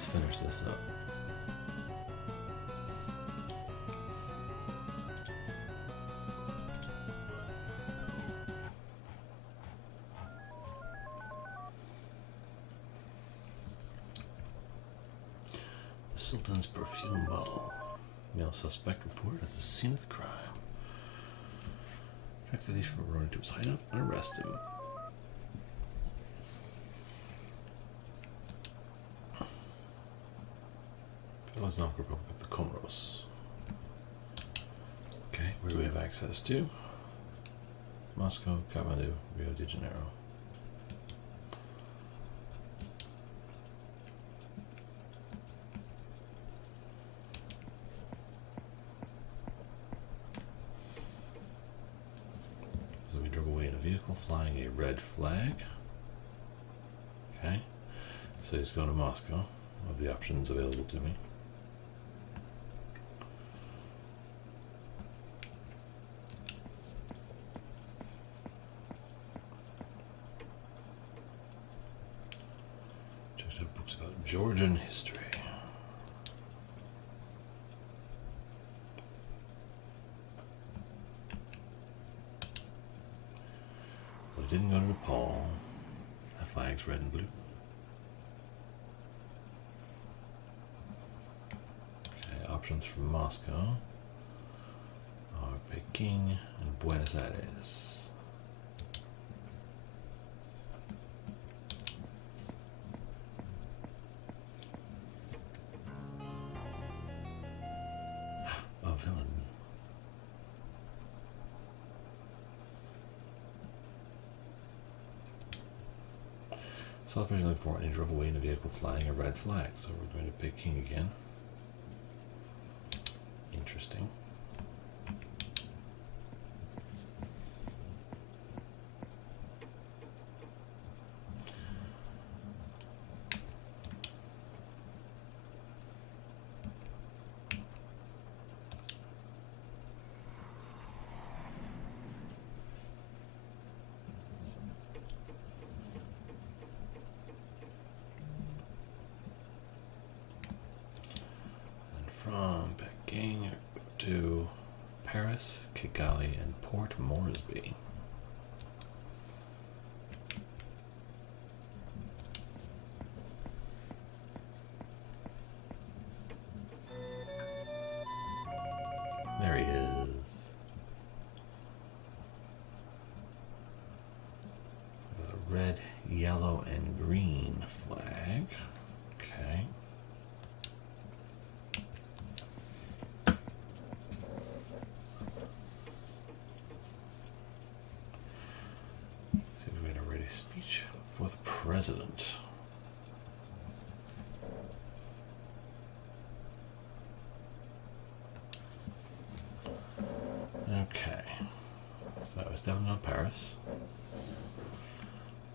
let's finish this up. The Sultan's perfume bottle. Male suspect reported at the scene of the crime. Track the thief from running to his hideout and arrest him. Islamic Republic of the Comoros. Okay, where do we have access to? Moscow, Kathmandu, Rio de Janeiro. So we drove away in a vehicle flying a red flag. Okay, so he's going to Moscow. Of the options available to me. Checked out books about Georgian history. Well, I didn't go to Nepal. That flag's red and blue. Options from Moscow are Peking and Buenos Aires. A villain. Celebration looked for and he drove away in a vehicle flying a red flag. So we're going to Peking again. Interesting. And from Peking to Paris, Kigali, and Port Moresby. There he is. With a red, yellow, and green flag. Okay. Speech for the president. Okay, so it's definitely not Paris.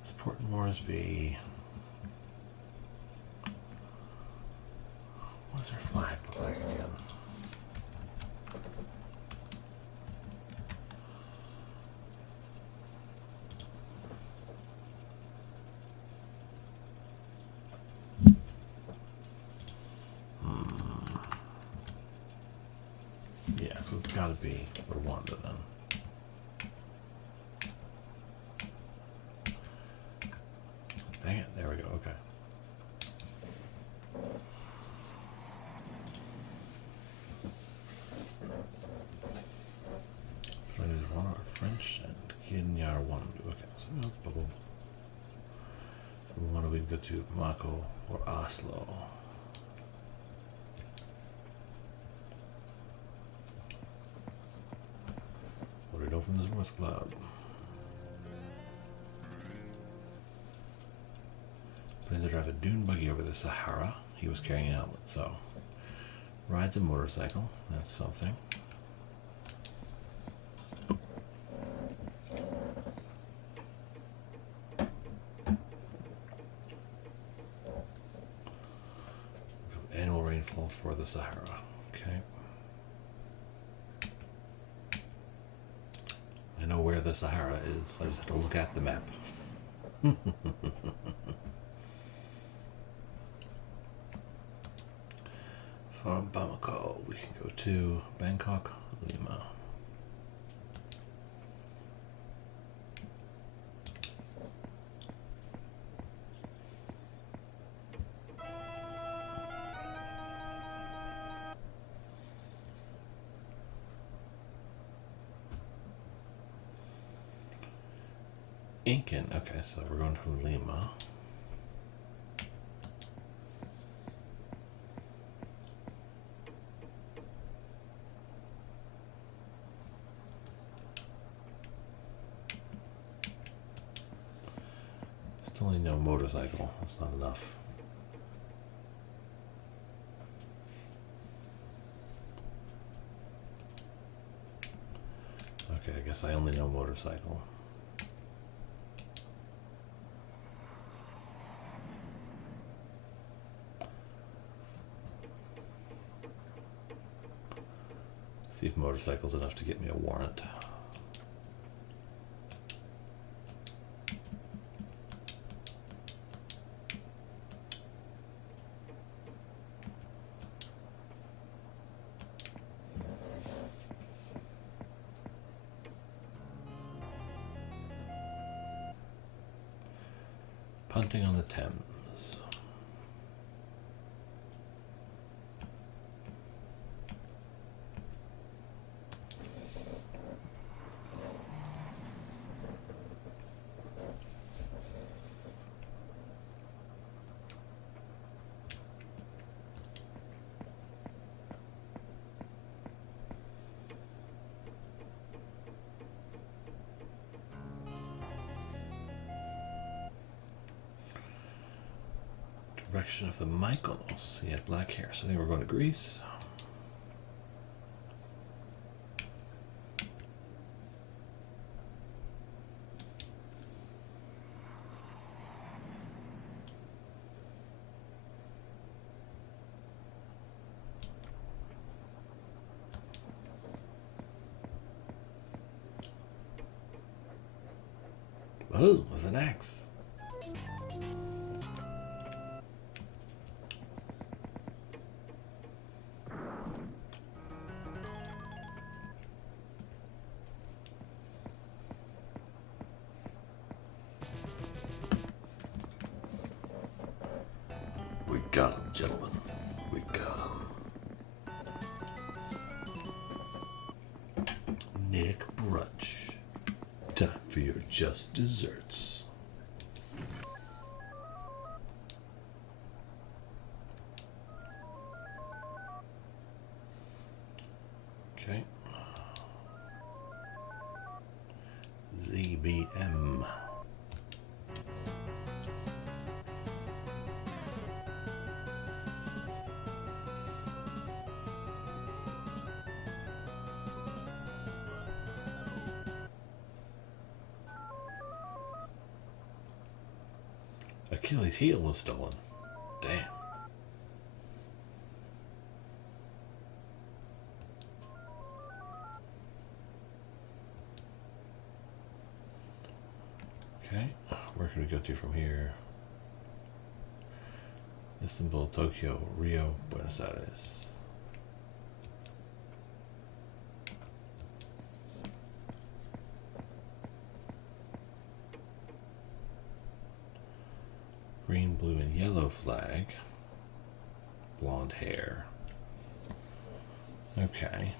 It's Port Moresby. What does their flag look like again? So it's got to be Rwanda then. Dang it, there we go, okay. French and Kinyarwanda. Okay, so Rwanda we'd go to Bamako or Oslo. From the sports club. Planning to drive a dune buggy over the Sahara. He was carrying a helmet, so rides a motorcycle. That's something. Annual rainfall for the Sahara. Okay. I know where the Sahara is. I just have to look at the map. From Bamako, we can go to Bangkok, Lima. Incan, okay, so we're going to Lima. Still need no motorcycle, that's not enough. Okay, I guess I only know motorcycle. See if motorcycle's enough to get me a warrant. Punting on the Thames. Direction of the Mykonos. He had black hair, so they were going to Greece. Oh, there's an axe. We got him, gentlemen. We got him. Nick Brunch. Time for your just desserts. Okay. ZBM. Achilles' heel was stolen. Damn. Okay, where can we go to from here? Istanbul, Tokyo, Rio, Buenos Aires. Green, blue, and yellow flag. Blonde hair. Okay.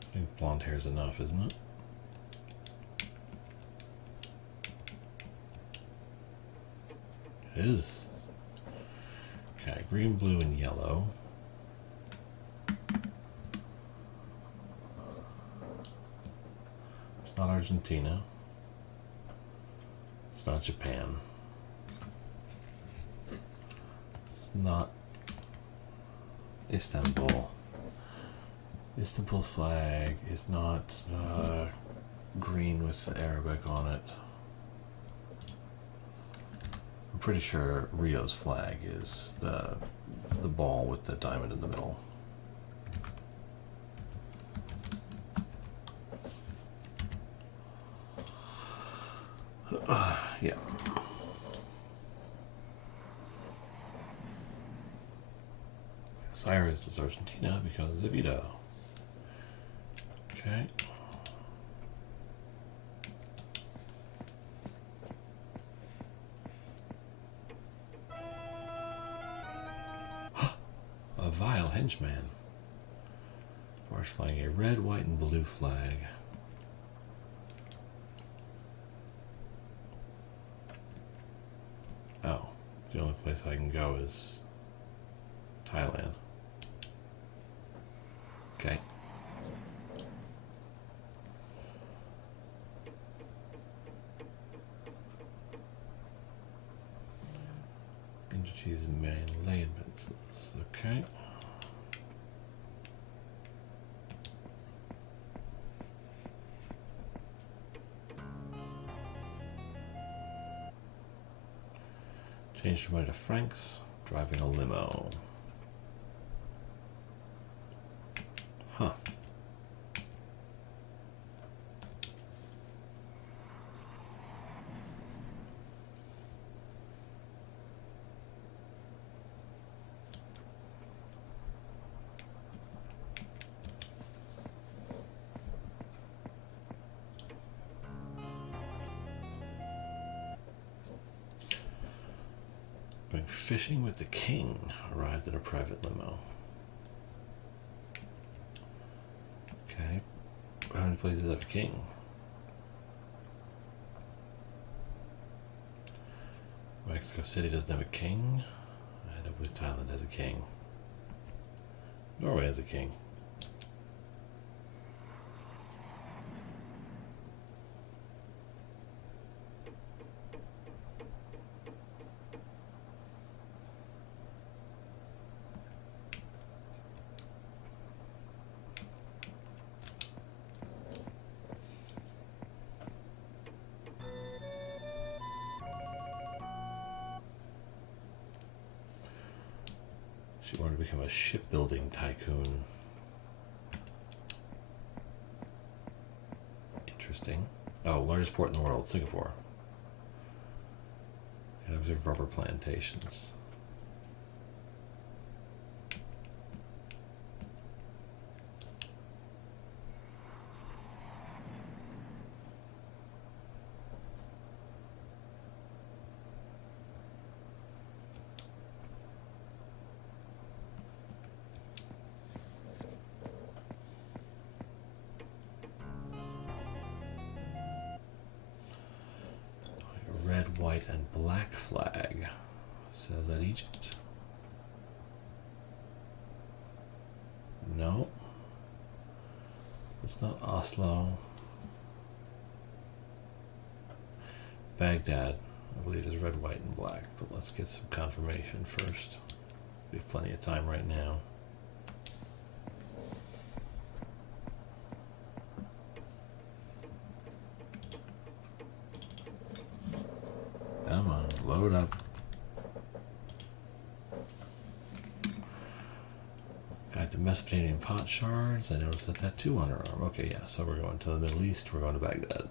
I think blonde hair is enough, isn't it? It is. Okay, green, blue, and yellow. It's not Argentina. It's not Japan. It's not Istanbul. Istanbul's flag is not green with Arabic on it. I'm pretty sure Rio's flag is the ball with the diamond in the middle. Yeah. Cyrus is Argentina because of Vito. Okay. A vile henchman. Force flying a red, white, and blue flag. Oh, the only place I can go is Thailand. Okay. Indocheese and Malayan peninsulas. Okay. Changed from money to francs, driving a limo. Huh. Going fishing with the king. Arrived in a private limo. Okay. How many places have a king? Mexico City doesn't have a king. I don't believe Thailand has a king. Norway has a king. She wanted to become a shipbuilding tycoon. Interesting. Oh, largest port in the world, Singapore. And observe rubber plantations. Red, white, and black flag. Says that Egypt. No. It's not Oslo. Baghdad, I believe, is red, white, and black. But let's get some confirmation first. We have plenty of time right now. Come on, load up. Guide to Mesopotamian pot shards. I noticed a tattoo on her arm. Okay, yeah, so we're going to the Middle East. We're going to Baghdad.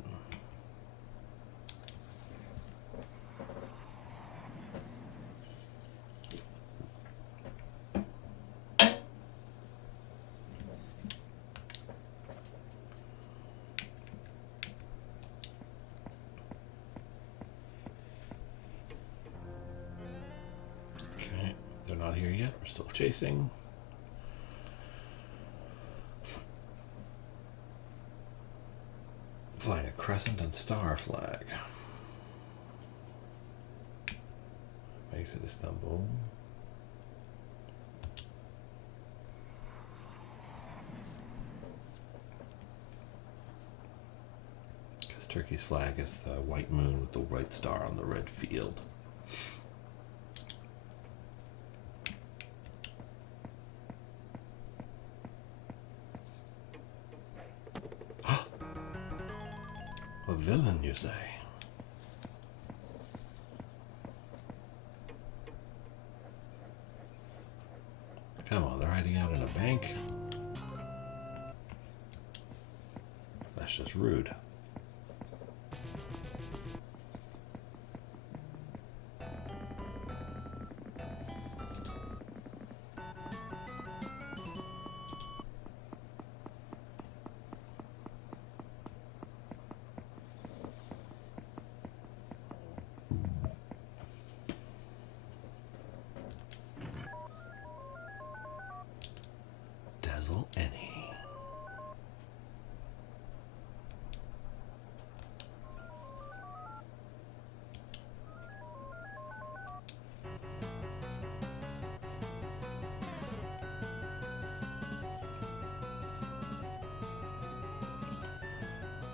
Okay, they're not here yet. We're still chasing. Flying a crescent and star flag. Makes it Istanbul. Because Turkey's flag is the white moon with the white star on the red field. A villain, you say? Come on, they're hiding out in a bank. That's just rude. Dazzle Annie.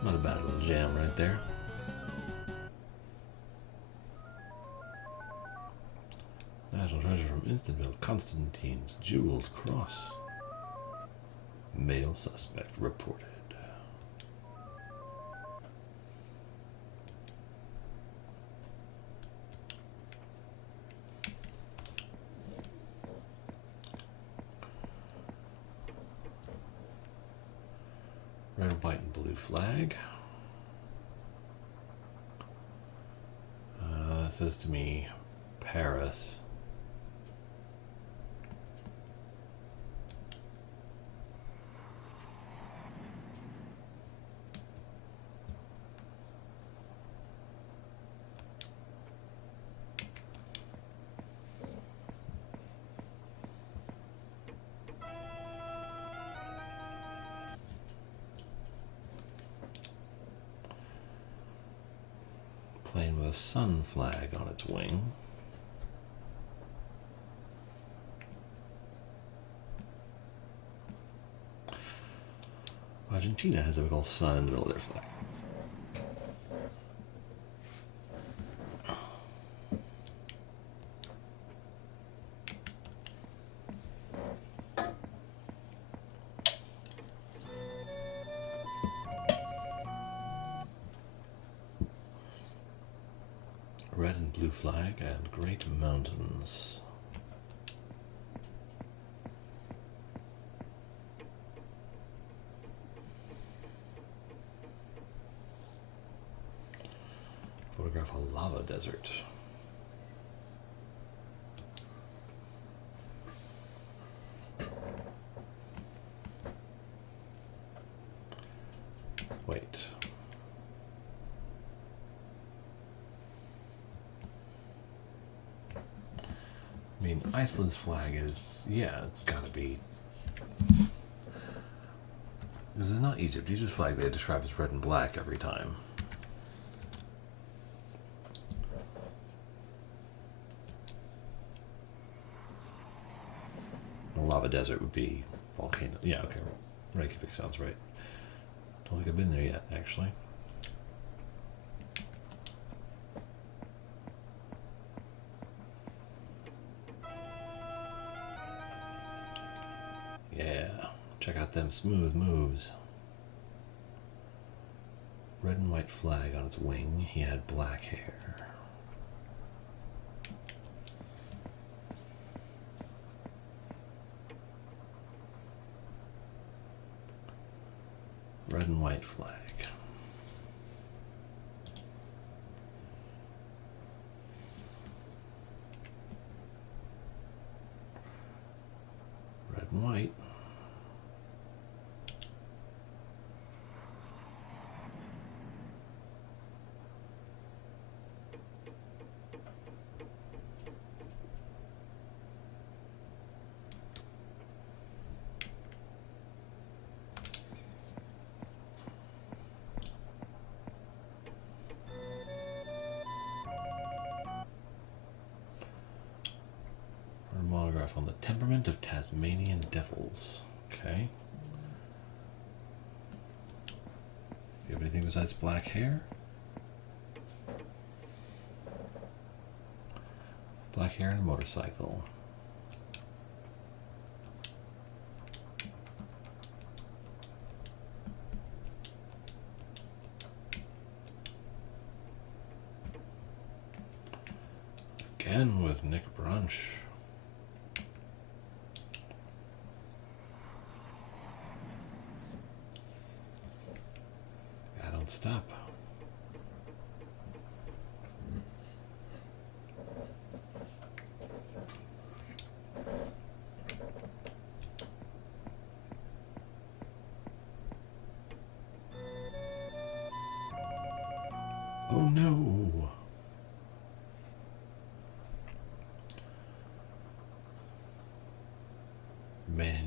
Not a bad little jam right there. National treasure from Instantville. Constantine's jeweled cross. Male suspect reported. Red, white, and blue flag. That says to me, Paris. Plane with a sun flag on its wing. Argentina has a big old sun in the middle of their flag. Red and blue flag and great mountains. Photograph a lava desert. Wait. I mean, Iceland's flag is, yeah, it's gotta be. This is not Egypt. Egypt's flag they describe as red and black every time. A lava desert would be volcano. Yeah, okay. Reykjavik sounds right. Don't think I've been there yet, actually. Yeah, check out them smooth moves. Red and white flag on its wing. He had black hair. Red and white flag. Red and white. Monograph on the temperament of Tasmanian devils. Okay. You have anything besides black hair? Black hair and a motorcycle. Again with Nick Brunch. Stop. Oh no. Man,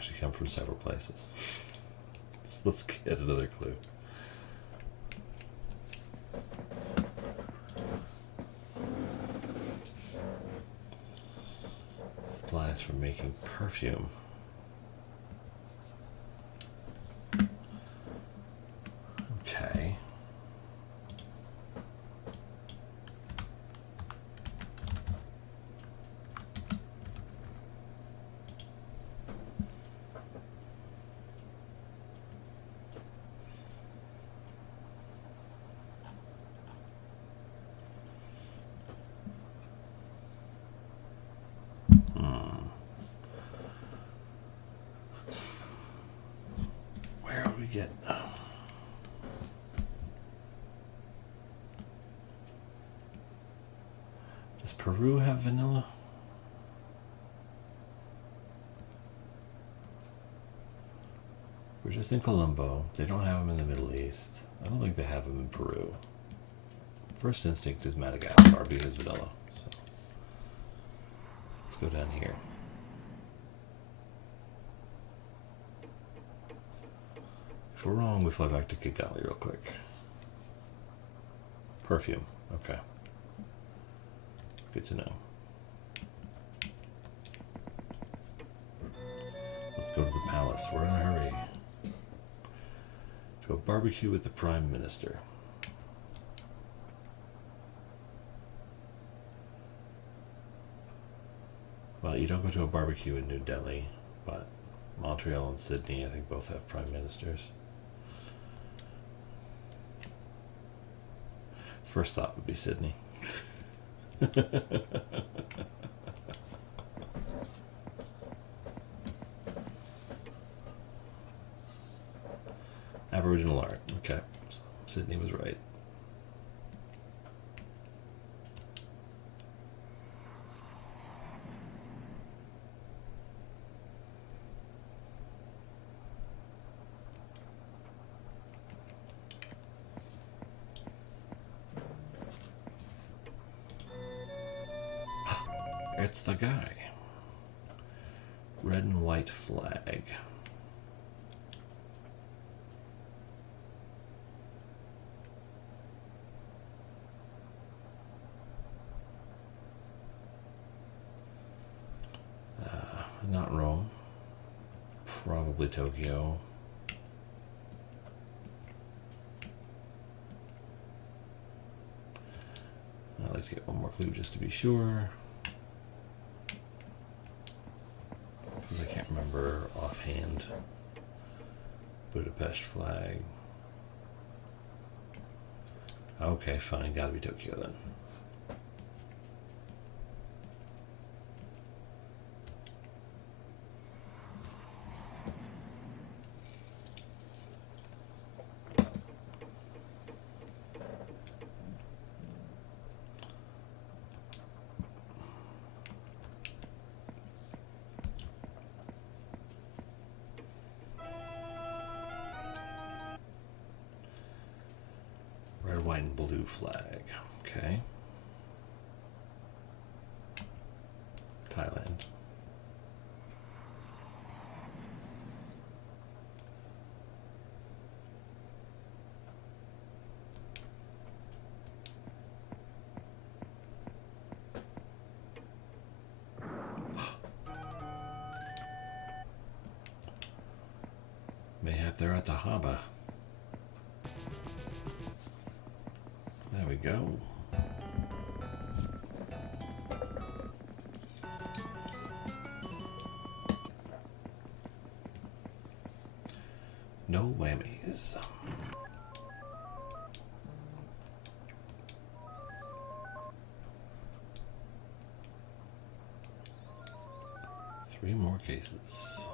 actually come from several places. Let's get another clue. Supplies for making perfume. Okay. Where do we get? Does Peru have vanilla? We're just in Colombo. They don't have them in the Middle East. I don't think they have them in Peru. First instinct is Madagascar because vanilla. So let's go down here. If we're wrong, we fly back to Kigali real quick. Perfume. Okay. Good to know. Let's go to the palace. We're in a hurry. To a barbecue with the Prime Minister. Well, you don't go to a barbecue in New Delhi, but Montreal and Sydney, I think, both have Prime Ministers. First thought would be Sydney. Aboriginal art. Okay, so Sydney was right. It's the guy. Red and white flag. Not Rome. Probably Tokyo. I'd like to get one more clue just to be sure. Because I can't remember offhand. Budapest flag. Okay, fine. Gotta be Tokyo then. Red, white, and blue flag. Okay. Thailand. Mayhap they're at the Haba. There we go. No whammies. Three more cases.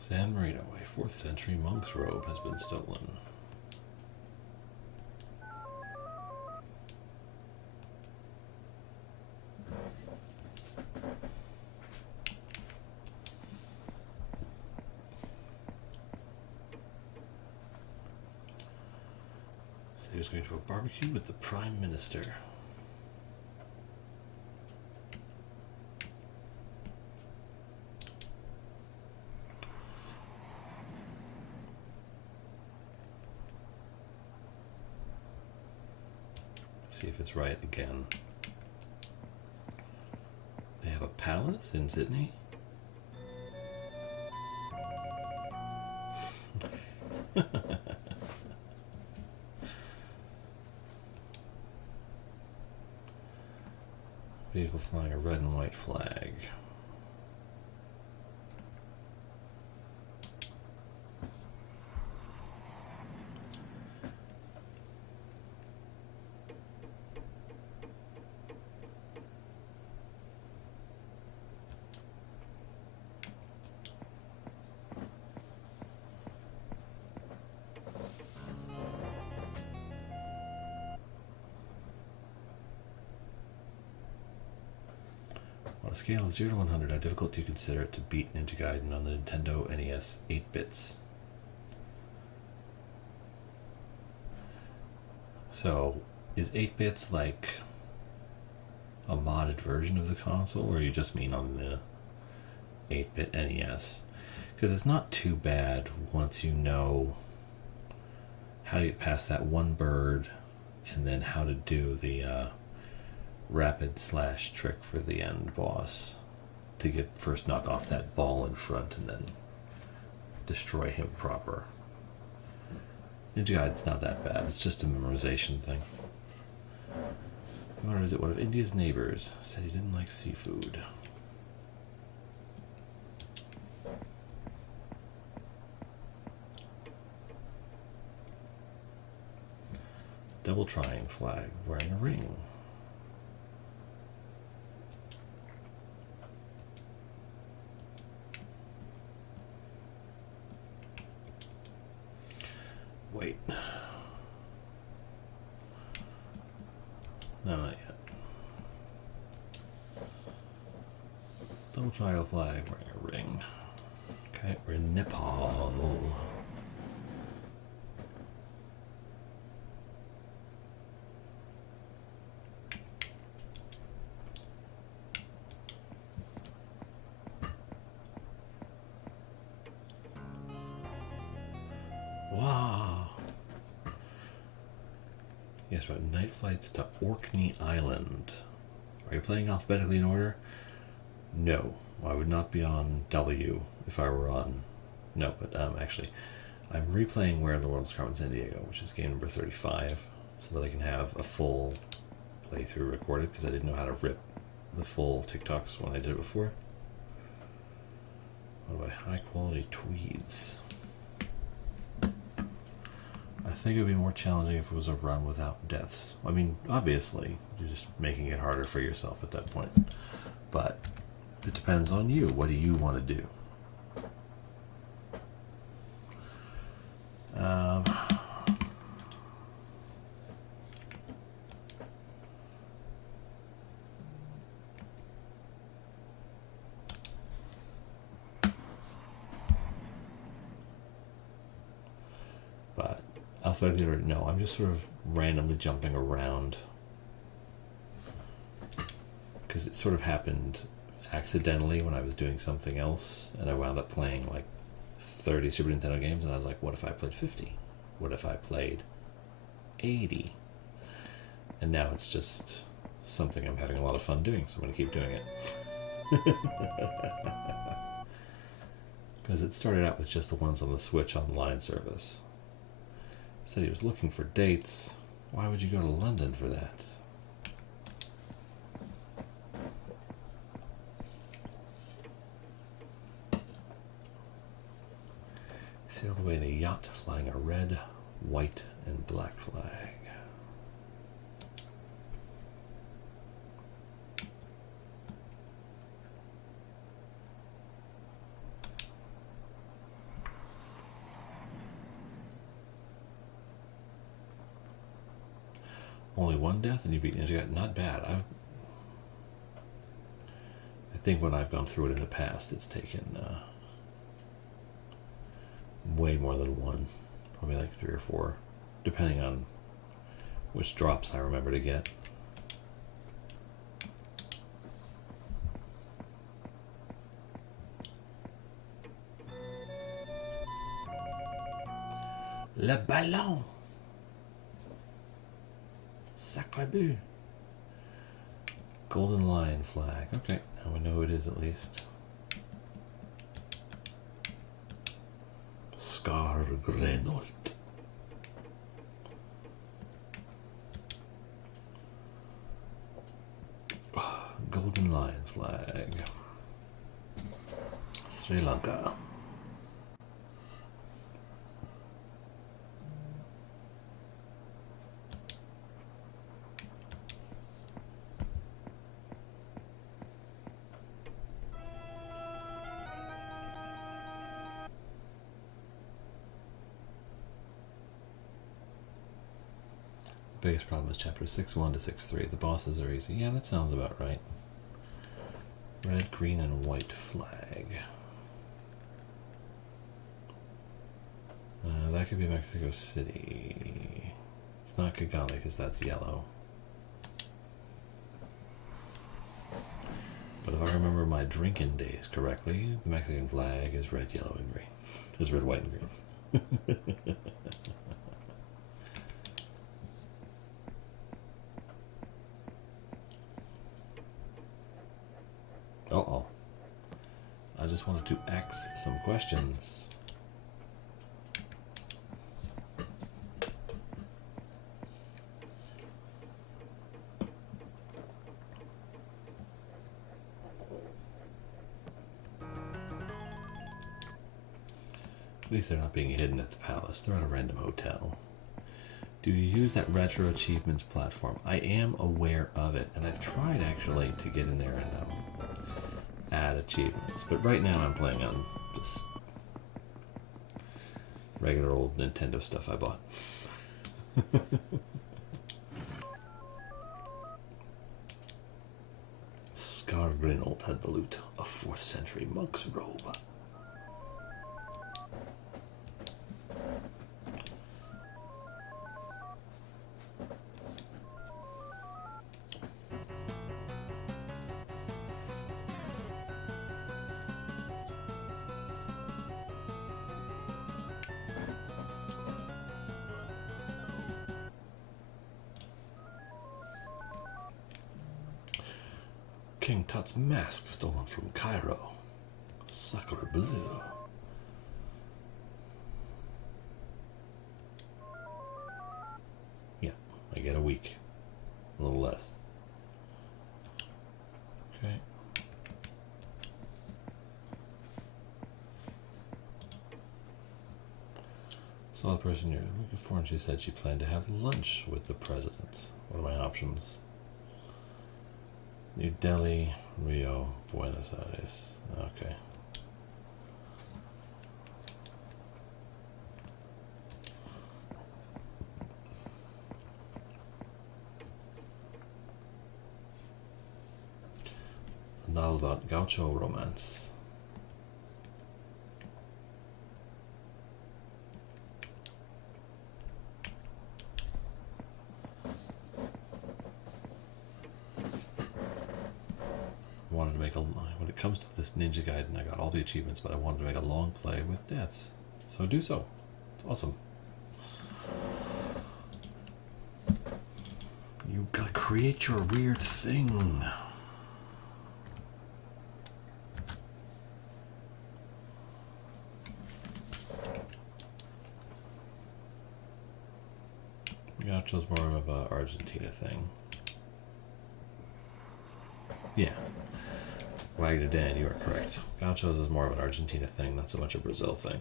San Marino, a 4th century monk's robe has been stolen. He was going to a barbecue with the Prime Minister. See if it's right again. They have a palace in Sydney? Vehicle flying a red and white flag. On a scale of 0 to 100, how difficult do you consider it to beat Ninja Gaiden on the Nintendo NES 8-bits? So, is 8-bits like a modded version of the console, or you just mean on the 8-bit NES? Because it's not too bad once you know how to get past that one bird and then how to do the rapid slash trick for the end boss to get first knock off that ball in front and then destroy him proper. Ninja Gaiden's not that bad, it's just a memorization thing. You want to visit one of India's neighbors, said he didn't like seafood. Double trying flag wearing a ring. Wait. No, not yet. Double triangle flag wearing a ring. Okay, we're in Nepal. Wow. Yes, about night flights to Orkney Island. Are you playing alphabetically in order? No, I would not be on W if I were on... No, but actually, I'm replaying Where in the World is Carmen Sandiego, which is game number 35, so that I can have a full playthrough recorded, because I didn't know how to rip the full TikToks when I did it before. What about high quality tweeds? I think it would be more challenging if it was a run without deaths. I mean, obviously, you're just making it harder for yourself at that point. But it depends on you. What do you want to do? But alphabetically ordered, no, I'm just sort of randomly jumping around because it sort of happened accidentally when I was doing something else, and I wound up playing like 30 Super Nintendo games, and I was like, what if I played 50? What if I played 80? And now it's just something I'm having a lot of fun doing, so I'm going to keep doing it. Because it started out with just the ones on the Switch online service. Said he was looking for dates. Why would you go to London for that? Sailed away in a yacht flying a red, white, and black flag. Only one death and you beat Ninja Gaiden. Not bad. I think when I've gone through it in the past, it's taken way more than one. Probably like 3 or 4, depending on Which drops I remember to get. Le ballon! Sacre bleu! Golden Lion flag. Okay, now we know who it is at least. Scar Grenold. Golden Lion flag. Sri Lanka. Biggest problem is chapters 6.1 to 6.3. The bosses are easy. Yeah, that sounds about right. Red, green, and white flag. That could be Mexico City. It's not Kigali because that's yellow. But if I remember my drinking days correctly, the Mexican flag is red, yellow, and green. It's red, white, and green. Uh-oh. I just wanted to ask some questions. At least they're not being hidden at the palace. They're at a random hotel. Do you use that retro achievements platform? I am aware of it, and I've tried actually to get in there and add achievements. But right now I'm playing on just regular old Nintendo stuff I bought. Scar Grenold had the loot, a 4th century monk's robe. King Tut's mask stolen from Cairo. Sacre bleu. Yeah, I get a week. A little less. Okay. Saw the person you're looking for, and she said she planned to have lunch with the president. What are my options? New Delhi, Rio, Buenos Aires. Okay. A novel about gaucho romance. Wanted to make a, when it comes to this Ninja Gaiden, I got all the achievements, but I wanted to make a long play with deaths. So do so. It's awesome. You gotta create your weird thing. Gaucho's more of a Argentina thing. Yeah. Wagner Dan, you are correct. Gauchos is more of an Argentina thing, not so much a Brazil thing.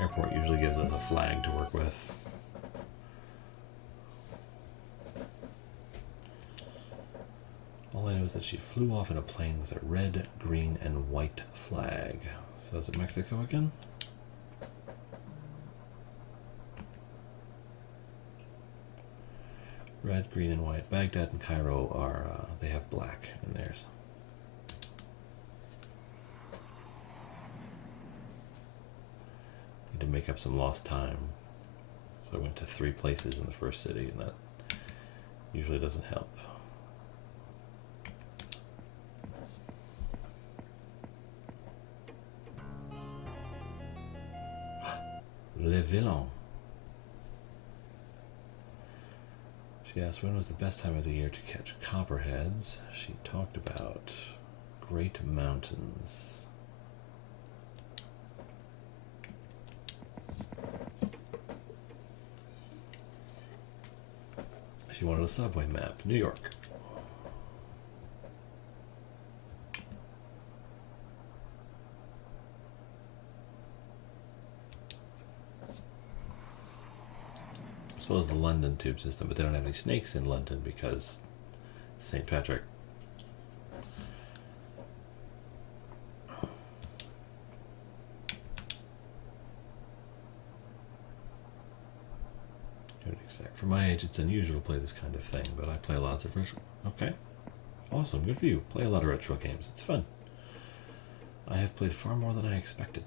Airport usually gives us a flag to work with. All I know is that she flew off in a plane with a red, green, and white flag. So is it Mexico again? Red, green, and white. Baghdad and Cairo are, they have black in theirs. make up some lost time. So I went to 3 places in the first city, and that usually doesn't help. Le Villain. She asked when was the best time of the year to catch copperheads. She talked about Great Mountains. She wanted a subway map. New York. I suppose the London tube system, but they don't have any snakes in London because St. Patrick. For my age, it's unusual to play this kind of thing, but I play lots of retro. Okay, awesome, good for you. Play a lot of retro games. It's fun. I have played far more than I expected.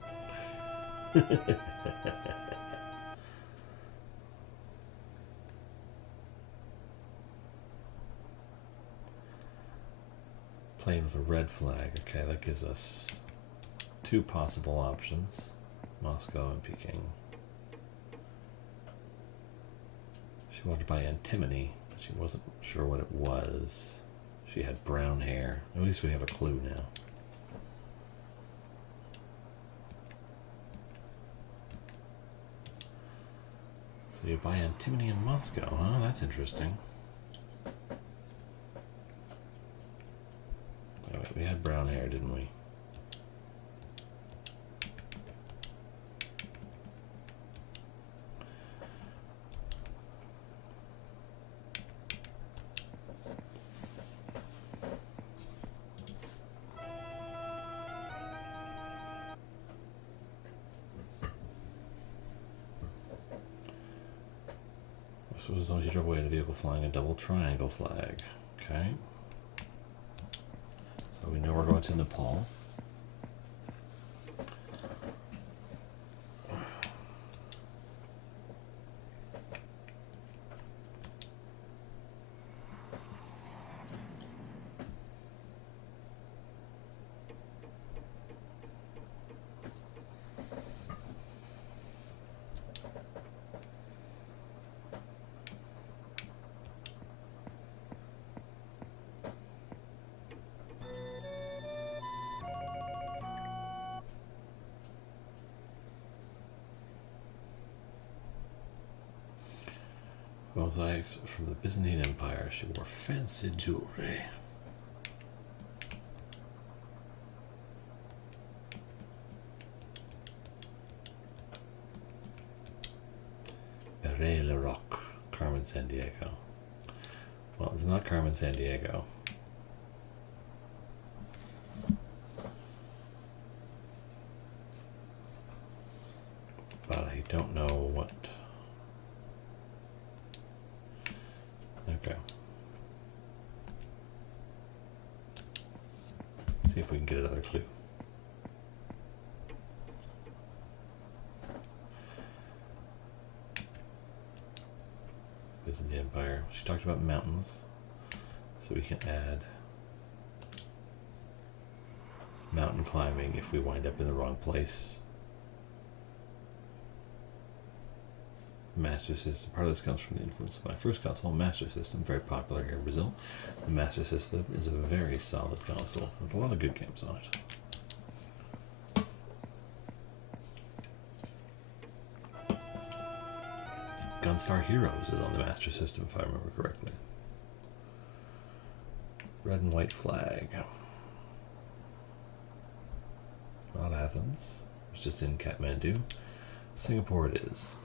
Playing with a red flag. Okay, that gives us 2 possible options: Moscow and Peking. She wanted to buy antimony, but she wasn't sure what it was. She had brown hair. At least we have a clue now. So you buy antimony in Moscow, huh? That's interesting. Oh, wait, we had brown hair, didn't we? So as long as you drove away in a vehicle flying a double triangle flag. Okay. So we know we're going to Nepal. Mosaics from the Byzantine Empire. She wore fancy jewelry. Le Rock, Carmen Sandiego. Well, it's not Carmen Sandiego. But I don't know what. Okay. See if we can get another clue. Byzantine Empire. She talked about mountains, so we can add mountain climbing if we wind up in the wrong place. Master System. Part of this comes from the influence of my first console, Master System, very popular here in Brazil. The Master System is a very solid console with a lot of good games on it. Gunstar Heroes is on the Master System, if I remember correctly. Red and white flag. Not Athens. It's just in Kathmandu. Singapore it is.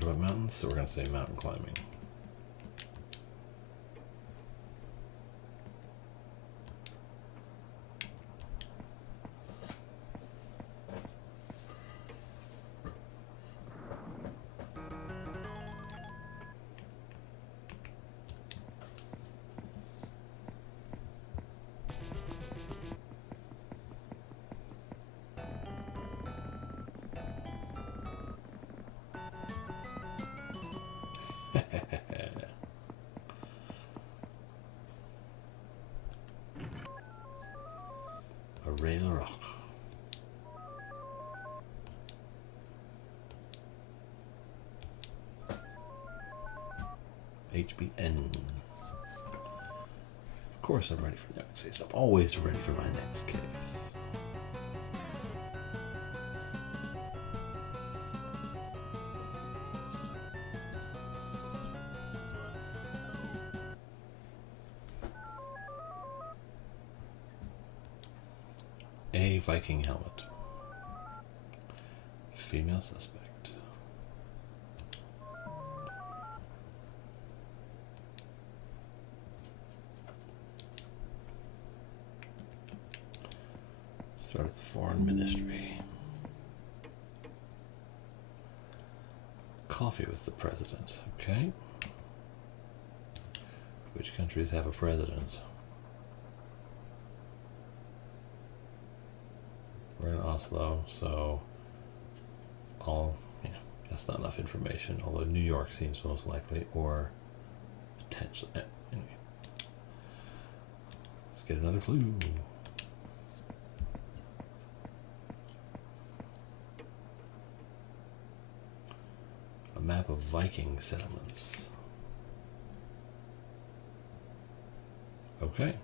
talked about mountains, so we're going to say mountain climbing. Rail rock. HBN. Of course I'm ready for next case. I'm always ready for my next case. A Viking helmet. Female suspect. Start at the foreign ministry. Coffee with the president. Okay. Which countries have a president? We're in Oslo, so that's not enough information, although New York seems most likely, or potentially. Anyway. Let's get another clue. A map of Viking settlements. Okay.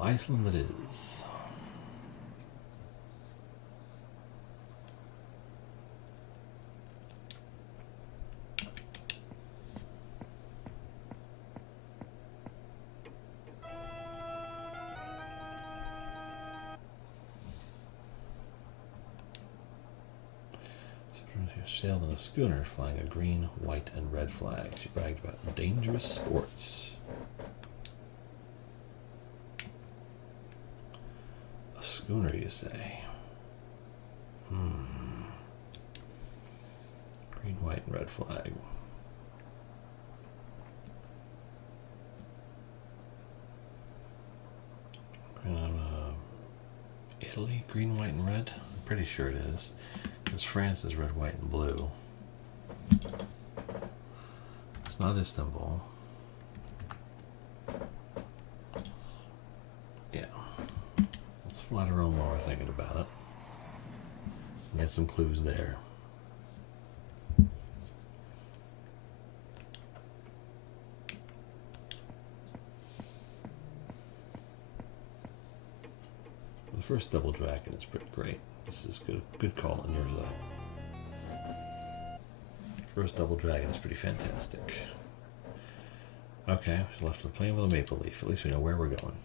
Iceland it is. She sailed in a schooner flying a green, white, and red flag. She bragged about dangerous sports. A schooner, you say? Green, white, and red flag. Italy, green, white, and red? I'm pretty sure it is. Because France is red, white, and blue. It's not Istanbul. Yeah. Let's flat around while we're thinking about it. Get some clues there. The first double dragon is pretty great. This is good call on your side. First double dragon is pretty fantastic. Okay, we left the plane with a maple leaf. At least we know where we're going.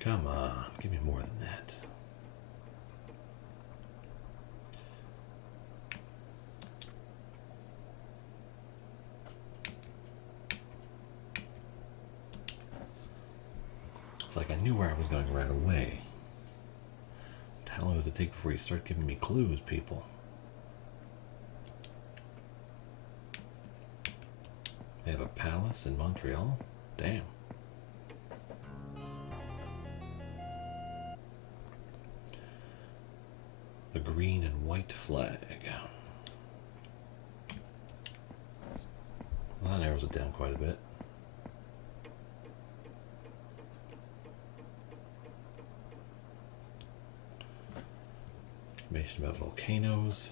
Come on, give me more than that. It's like I knew where I was going right away. But how long does it take before you start giving me clues, people? They have a palace in Montreal? Damn. A green and white flag. Well, that narrows it down quite a bit. Information about volcanoes.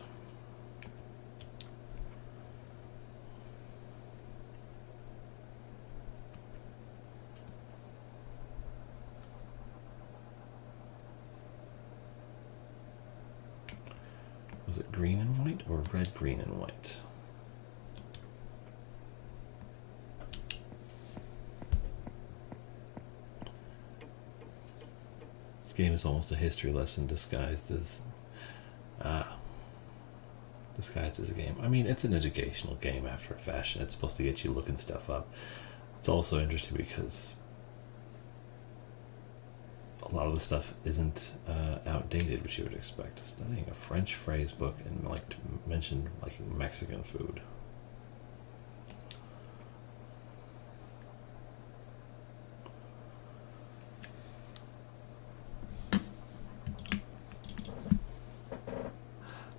Was it green and white or red, green, and white? This game is almost a history lesson disguised as a game. I mean, it's an educational game after a fashion. It's supposed to get you looking stuff up. It's also interesting because a lot of the stuff isn't outdated, which you would expect. Studying a French phrase book and mentioned Mexican food.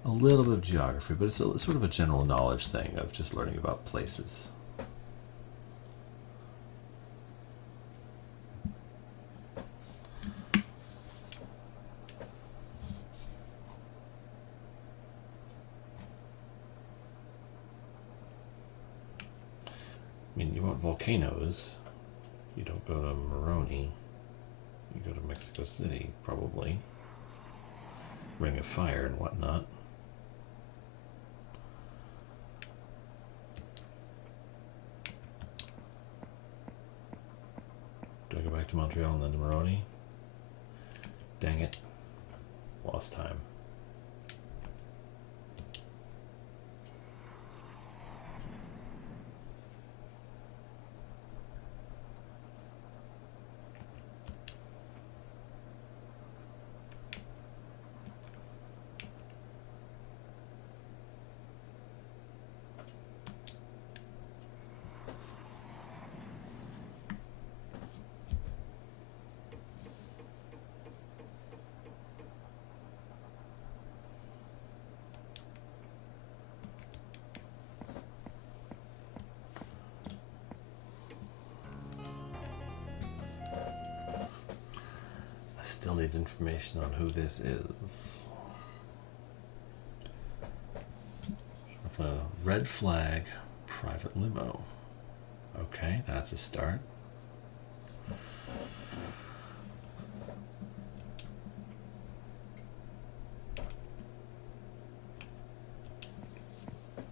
A little bit of geography, but it's sort of a general knowledge thing of just learning about places. I mean, you want volcanoes, you don't go to Moroni, you go to Mexico City, probably. Ring of Fire and whatnot. Do I go back to Montreal and then to Moroni? Dang it. Lost time. Still need information on who this is. A red flag, private limo. Okay, that's a start.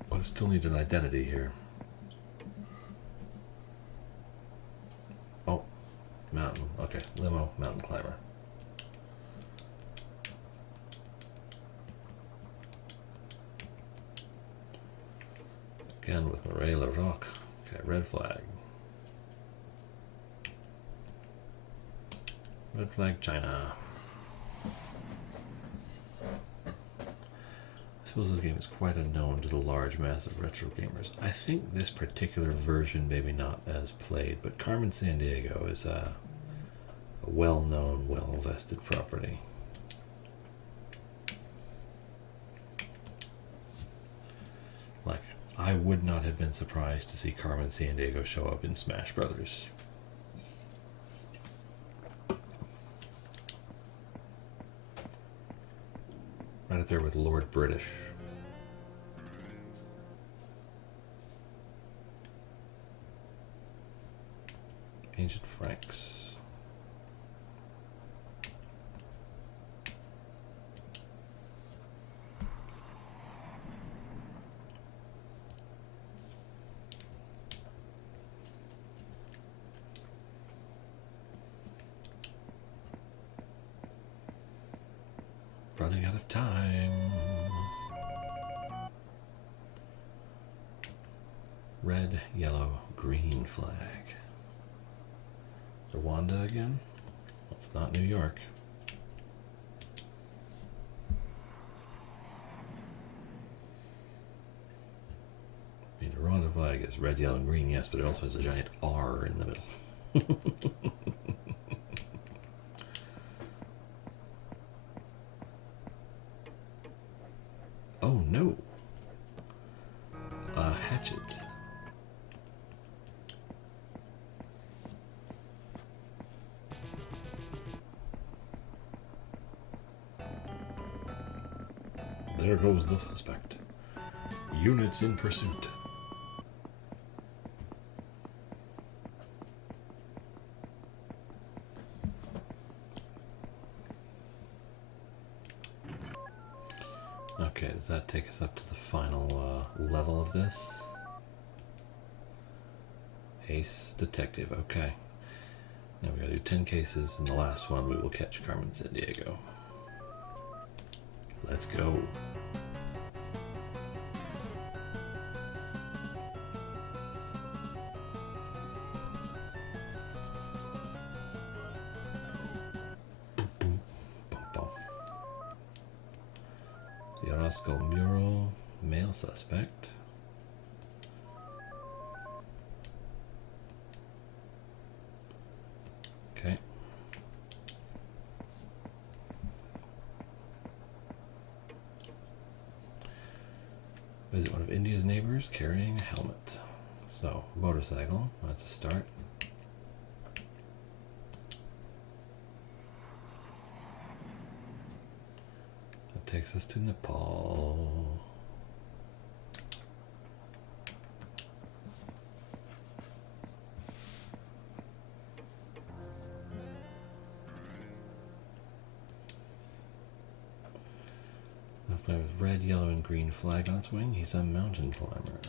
I still need an identity here. Oh, mountain. Okay, limo, mountain climber. Again with Marais Larocque. Okay, red flag. Red flag, China. I suppose this game is quite unknown to the large mass of retro gamers. I think this particular version maybe not as played, but Carmen Sandiego is a well-known, well-invested property. I would not have been surprised to see Carmen Sandiego show up in Smash Brothers. Right up there with Lord British. Ancient Franks. Running out of time. Red, yellow, green flag. Rwanda again? It's not New York. I mean, the Rwanda flag is red, yellow, and green, yes, but it also has a giant R in the middle. Oh no! A hatchet. There goes the suspect. Units in pursuit. Okay, does that take us up to the final level of this? Ace Detective, okay. Now we gotta do 10 cases, and the last one we will catch Carmen Sandiego. Let's go. The Orozco mural, male suspect. Okay. Visit one of India's neighbors carrying a helmet. So, motorcycle, that's a start. That takes us to Nepal. With red, yellow, and green flag on its wing, he's a mountain climber.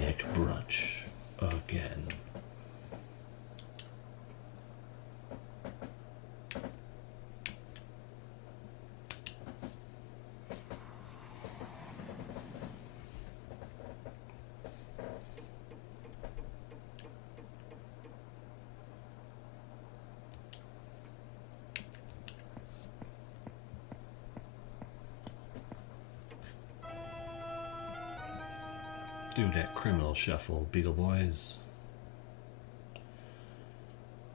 Nick Brunch again. Do that criminal shuffle, Beagle Boys.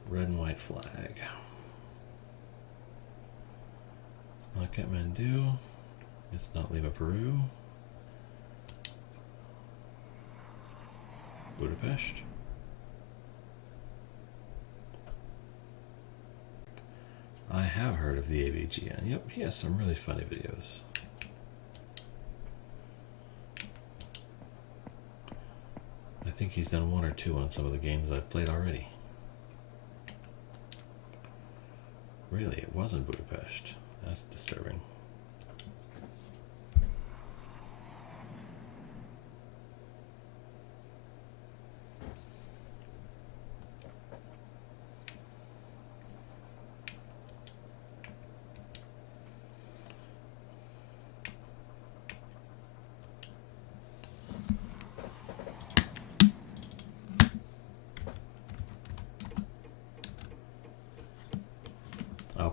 Red and white flag. It's not Kathmandu. It's not Lima, Peru. Budapest. I have heard of the AVGN. Yep, he has some really funny videos. I think he's done 1 or 2 on some of the games I've played already. Really, it wasn't Budapest. That's disturbing.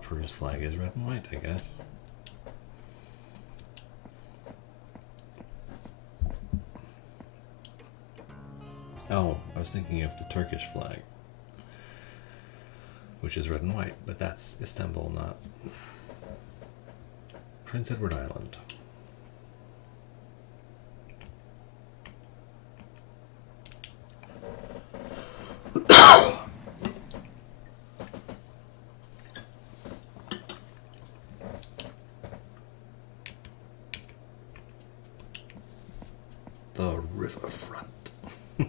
Peru's flag is red and white, I guess. Oh, I was thinking of the Turkish flag, which is red and white, but that's Istanbul, not Prince Edward Island. The riverfront. A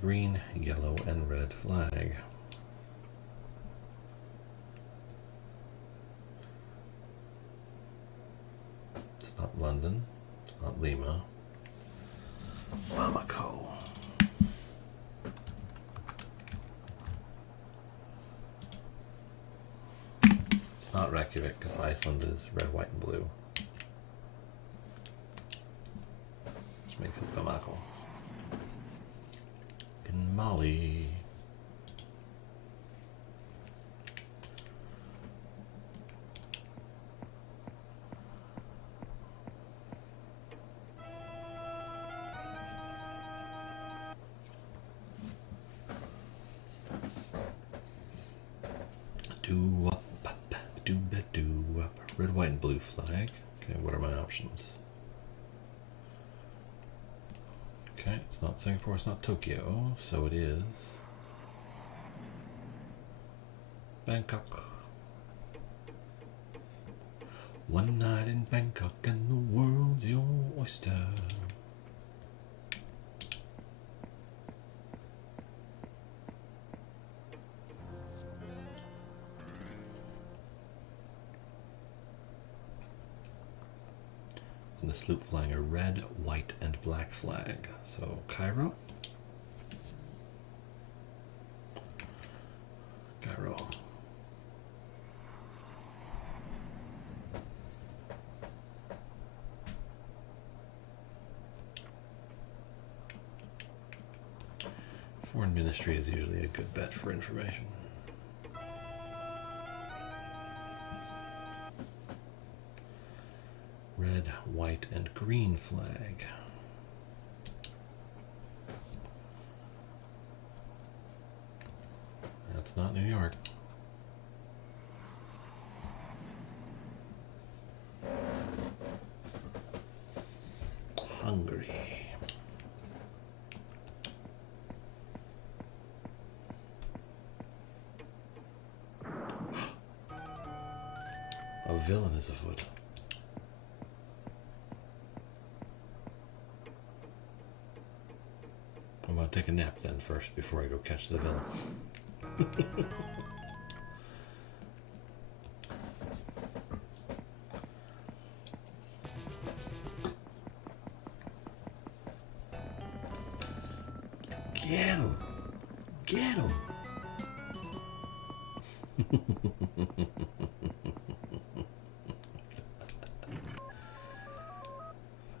green, yellow, and red flag. It's not London. It's not Lima. Bamako. It's not Reykjavik because Iceland is red, white, and blue. Which makes it Bamako. In Mali. Red, white, and blue flag. Okay, what are my options? Okay, it's not Singapore, it's not Tokyo, so it is Bangkok. One night in Bangkok and the world's your oyster. And the sloop flying a red, white, and black flag. So Cairo. Cairo. Foreign Ministry is usually a good bet for information. Red, white, and green flag. That's not New York. Hungary. A villain is afoot. I'm gonna take a nap then first before I go catch the villain. Get him! Get him!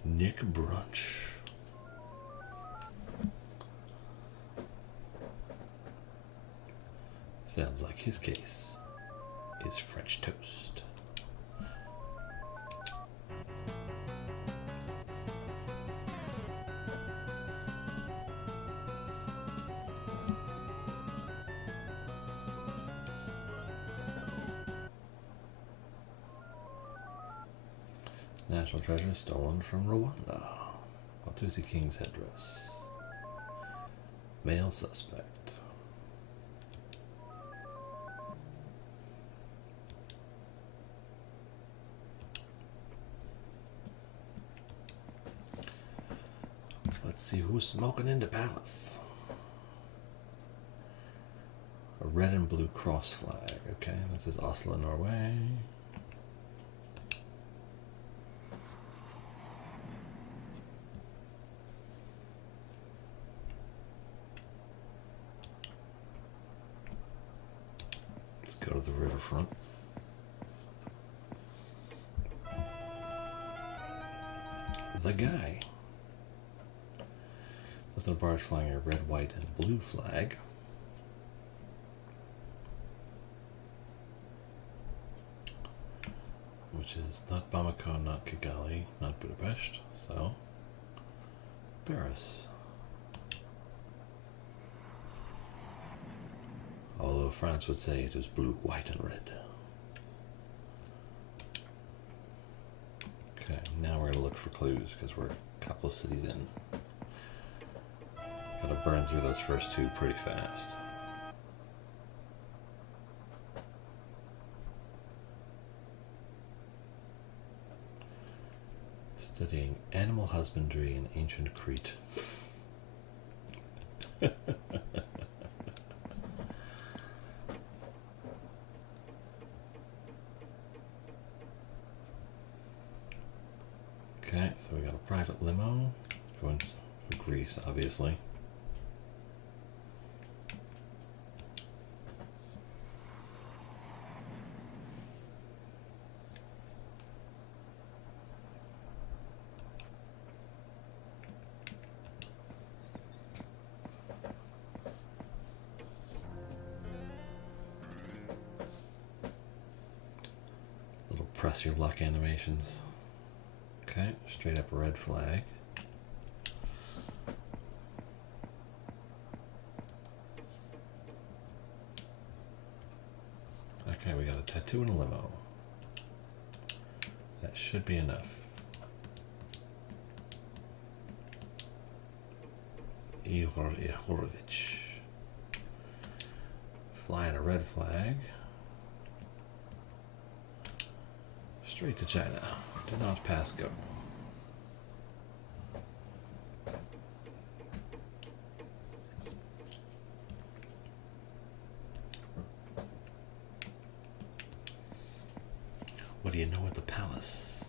Nick Brunch. Sounds like his case is French toast. National treasure stolen from Rwanda. Watusi King's headdress. Male suspect. Let's see who's smoking in the palace. A red and blue cross flag. Okay, this is Oslo, Norway. Let's go to the riverfront. The guy. Left on a barge flying a red, white, and blue flag. Which is not Bamako, not Kigali, not Budapest, so Paris. Although France would say it is blue, white, and red. Okay, now we're going to look for clues because we're a couple of cities in. Gotta burn through those first two pretty fast. Studying animal husbandry in ancient Crete. Okay, so we got a private limo going to Greece, obviously. Press your luck animations. Okay, straight up red flag. Okay, we got a tattoo and a limo. That should be enough. Igor Ihorovich. Flying a red flag. Straight to China. Do not pass go. What do you know at the palace?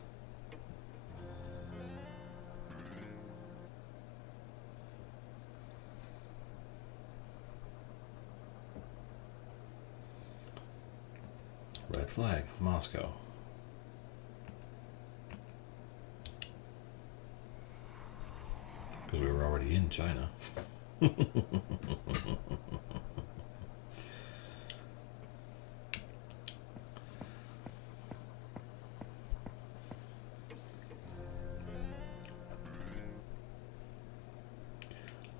Red flag, Moscow. Because we were already in China. A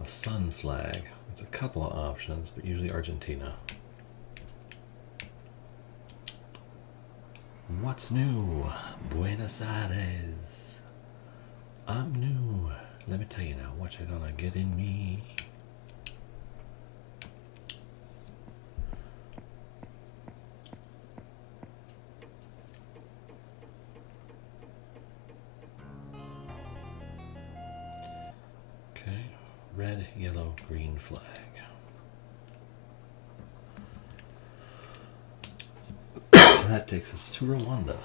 sun flag. It's a couple of options, but usually Argentina. What's new? Buenos Aires. I'm new. Let me tell you now what you're gonna get in me. Okay, red, yellow, green flag. That takes us to Rwanda.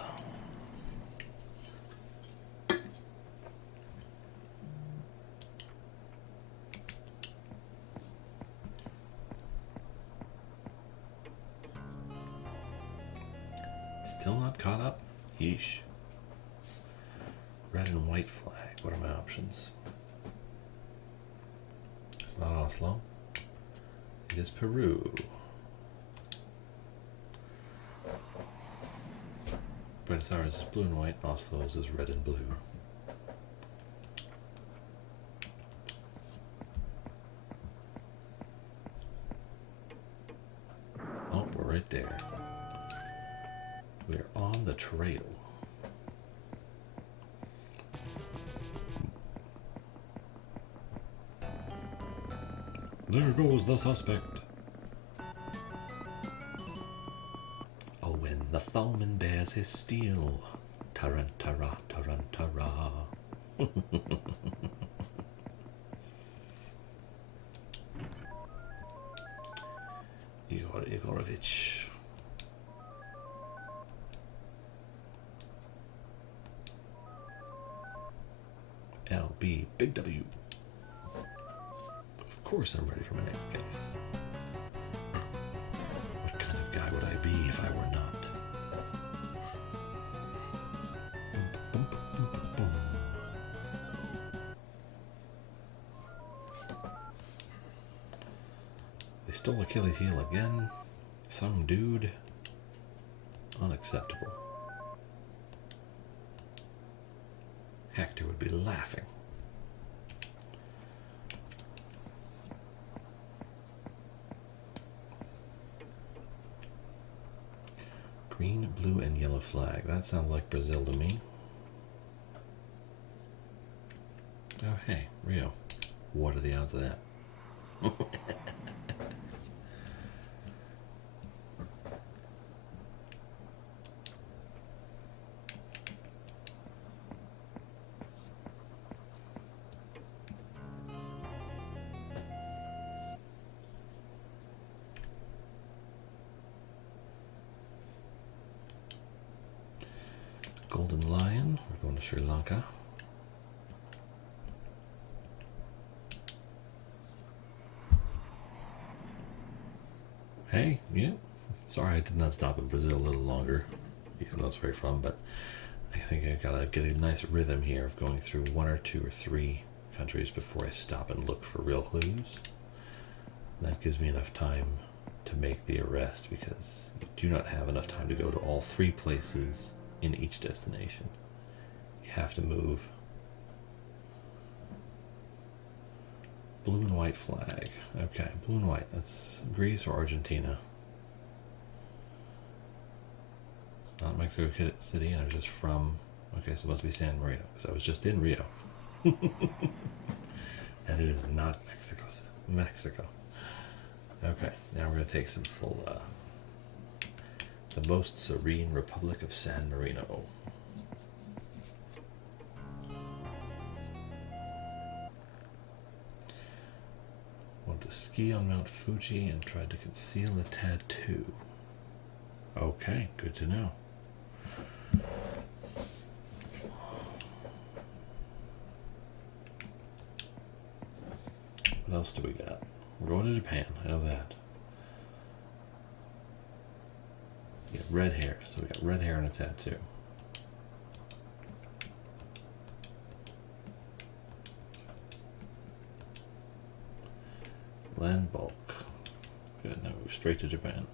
Still not caught up? Yeesh. Red and white flag. What are my options? It's not Oslo. It is Peru. Buenos Aires is blue and white. Oslo's is red and blue. Oh, we're right there. We're on the trail. There goes the suspect. Oh, when the foeman bears his steel. Tarantara, tarantara. Igor Igorovich. LB, Big W. Of course I'm ready for my next case. What kind of guy would I be if I were not? Boom, boom, boom, boom, boom. They stole Achilles' heel again. Some dude. Unacceptable. Hector would be laughing. Green, blue, and yellow flag. That sounds like Brazil to me. Oh, hey, Rio. What are the odds of that? Golden Lion, we're going to Sri Lanka. Hey, yeah. Sorry I did not stop in Brazil a little longer, even though it's where I'm from, but I think I gotta get a nice rhythm here of going through 1 or 2 or 3 countries before I stop and look for real clues. That gives me enough time to make the arrest, because you do not have enough time to go to all 3 places in each destination. You have to move. Blue and white flag. Okay, blue and white. That's Greece or Argentina. It's not Mexico City, and I was just from... Okay, so it must be San Marino, because I was just in Rio. And it is not Mexico. Okay, now we're going to take some full... the most serene Republic of San Marino. to ski on Mount Fuji and tried to conceal a tattoo. Okay, good to know. What else do we got? We're going to Japan, I know that. We got red hair, so we got red hair and a tattoo. Land bulk. Good, now move straight to Japan.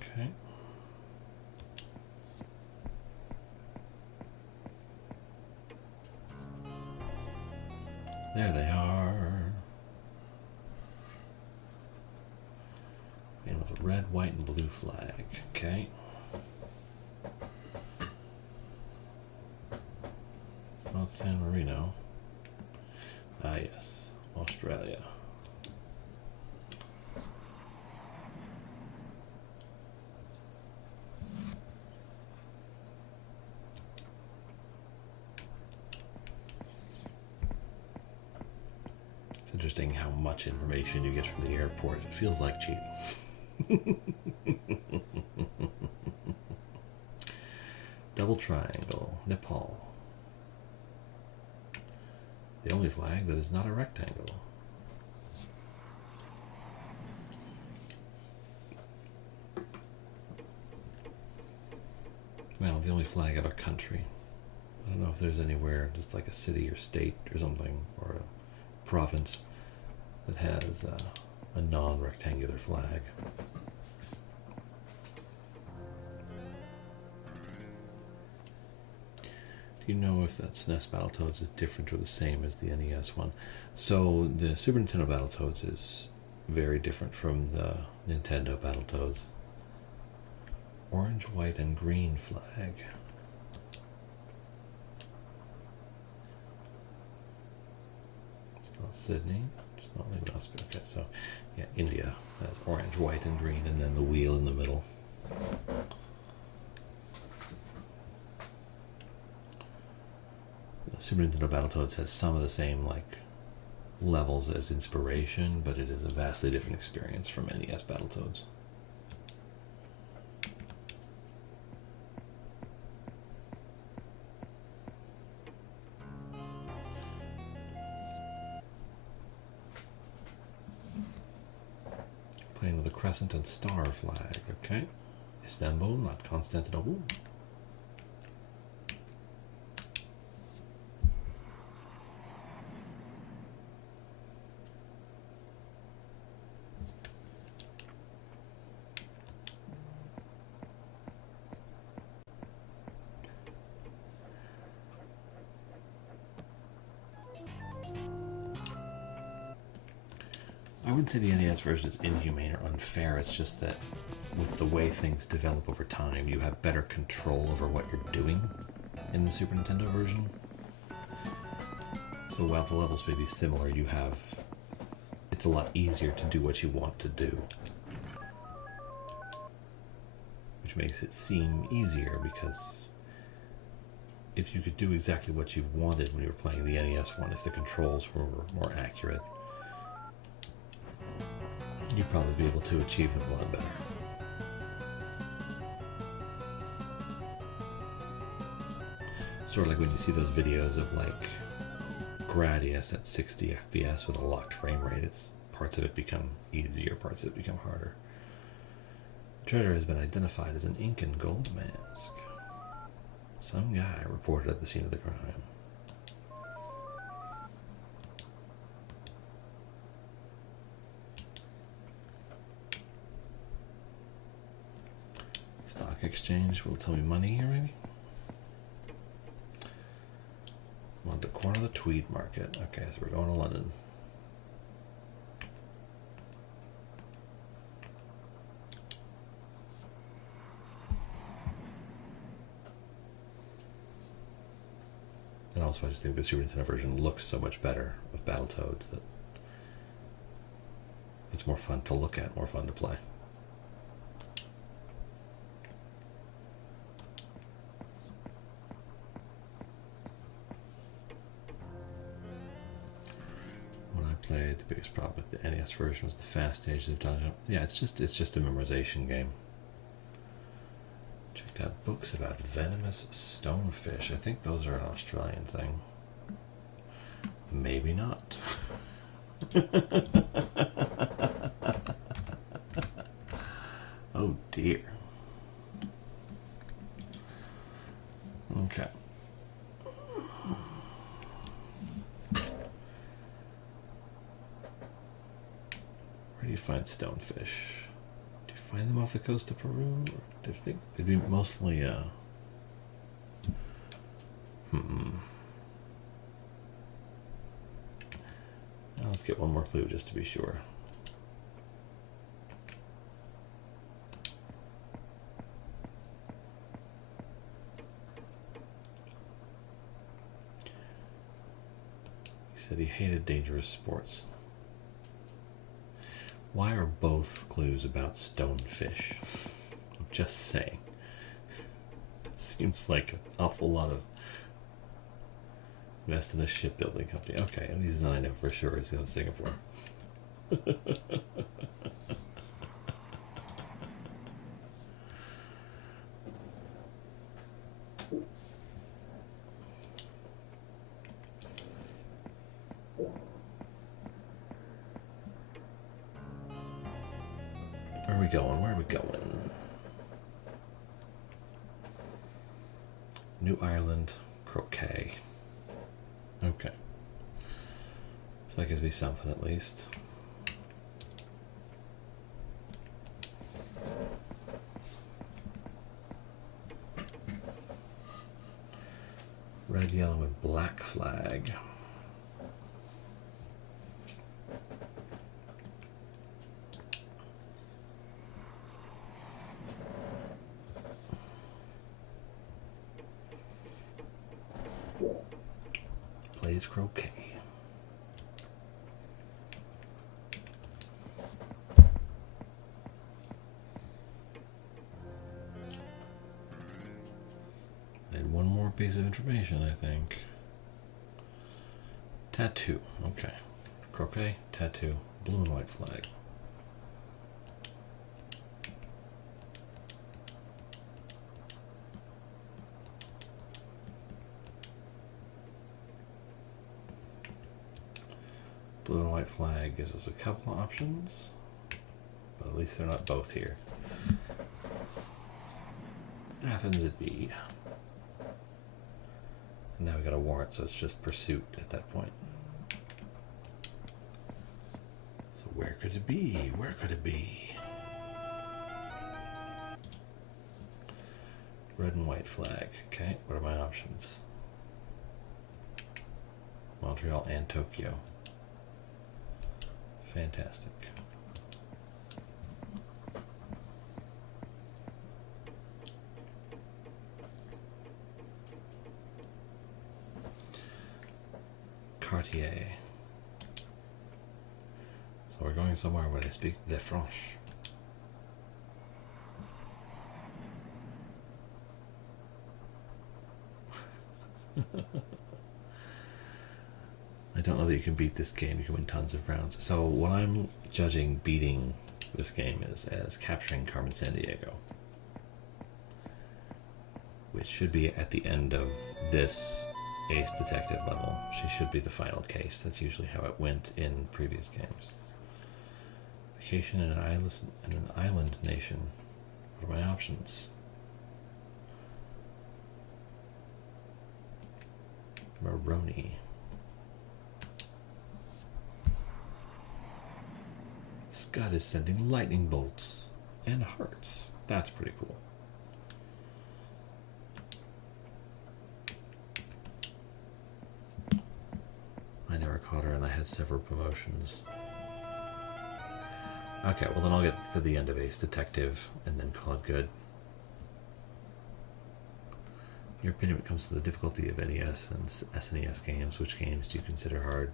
Okay. There they are. And with a red, white, and blue flag. Okay. It's not San Marino. Ah, yes. Australia. It's interesting how much information you get from the airport. It feels like cheating. Double triangle, Nepal. The only flag that is not a rectangle. Well, the only flag of a country. I don't know if there's anywhere, just like a city or state or something, or a province that has a non-rectangular flag. Do you know if that SNES Battletoads is different or the same as the NES one? So the Super Nintendo Battletoads is very different from the Nintendo Battletoads. Orange, white, and green flag. It's not Sydney. It's not Lake Osprey. Okay, so yeah, India has orange, white, and green, and then the wheel in the middle. The Super Nintendo Battletoads has some of the same like levels as Inspiration, but it is a vastly different experience from NES Battletoads. Playing with a crescent and star flag, okay. Istanbul, not Constantinople. I wouldn't say the NES version is inhumane or unfair, it's just that with the way things develop over time, you have better control over what you're doing in the Super Nintendo version. So while the levels may be similar, it's a lot easier to do what you want to do. Which makes it seem easier, because if you could do exactly what you wanted when you were playing the NES one, if the controls were more accurate, you'd probably be able to achieve them a lot better. Sort of like when you see those videos of like Gradius at 60 FPS with a locked frame rate, it's parts of it become easier, parts of it become harder. The treasure has been identified as an ink and gold mask. Some guy reported at the scene of the crime. Stock exchange will tell me money here, maybe? I'm on the corner of the Tweed Market. Okay, so we're going to London. And also, I just think the Super Nintendo version looks so much better of Battletoads that It's more fun to look at, more fun to play. When I played, the biggest problem with the NES version was the fast stage they've done. Yeah, it's just a memorization game. Checked out books about venomous stonefish. I think those are an Australian thing. Maybe not. Oh dear. Okay. Where do you find stonefish? Do you find them off the coast of Peru? Or do you think they'd be mostly Let's get one more clue just to be sure. He said he hated dangerous sports. Why are both clues about stonefish? I'm just saying. It seems like an awful lot of invest in a shipbuilding company. Okay, at least then I know for sure he's going to Singapore. Where are we going? Where are we going? New Ireland, croquet. Okay. So that gives me something at least. Red, yellow, and black flag. Plays croquet. And one more piece of information, I think. Tattoo. Okay. Croquet, tattoo, blue and white flag. Blue and white flag gives us a couple of options, but at least they're not both here. Athens it be. And now we got a warrant, so it's just pursuit at that point. So where could it be? Where could it be? Red and white flag. Okay, what are my options? Montreal and Tokyo. Fantastic. Cartier. So we're going somewhere where they speak the French. I don't know that you can beat this game. You can win tons of rounds. So what I'm judging beating this game is as capturing Carmen Sandiego, which should be at the end of this Ace Detective level. She should be the final case. That's usually how it went in previous games. Vacation in an island nation. What are my options? Moroni. Scott is sending lightning bolts and hearts. That's pretty cool. I never caught her and I had several promotions. Okay, well then I'll get to the end of Ace Detective and then call it good. In your opinion, when it comes to the difficulty of NES and SNES games, which games do you consider hard?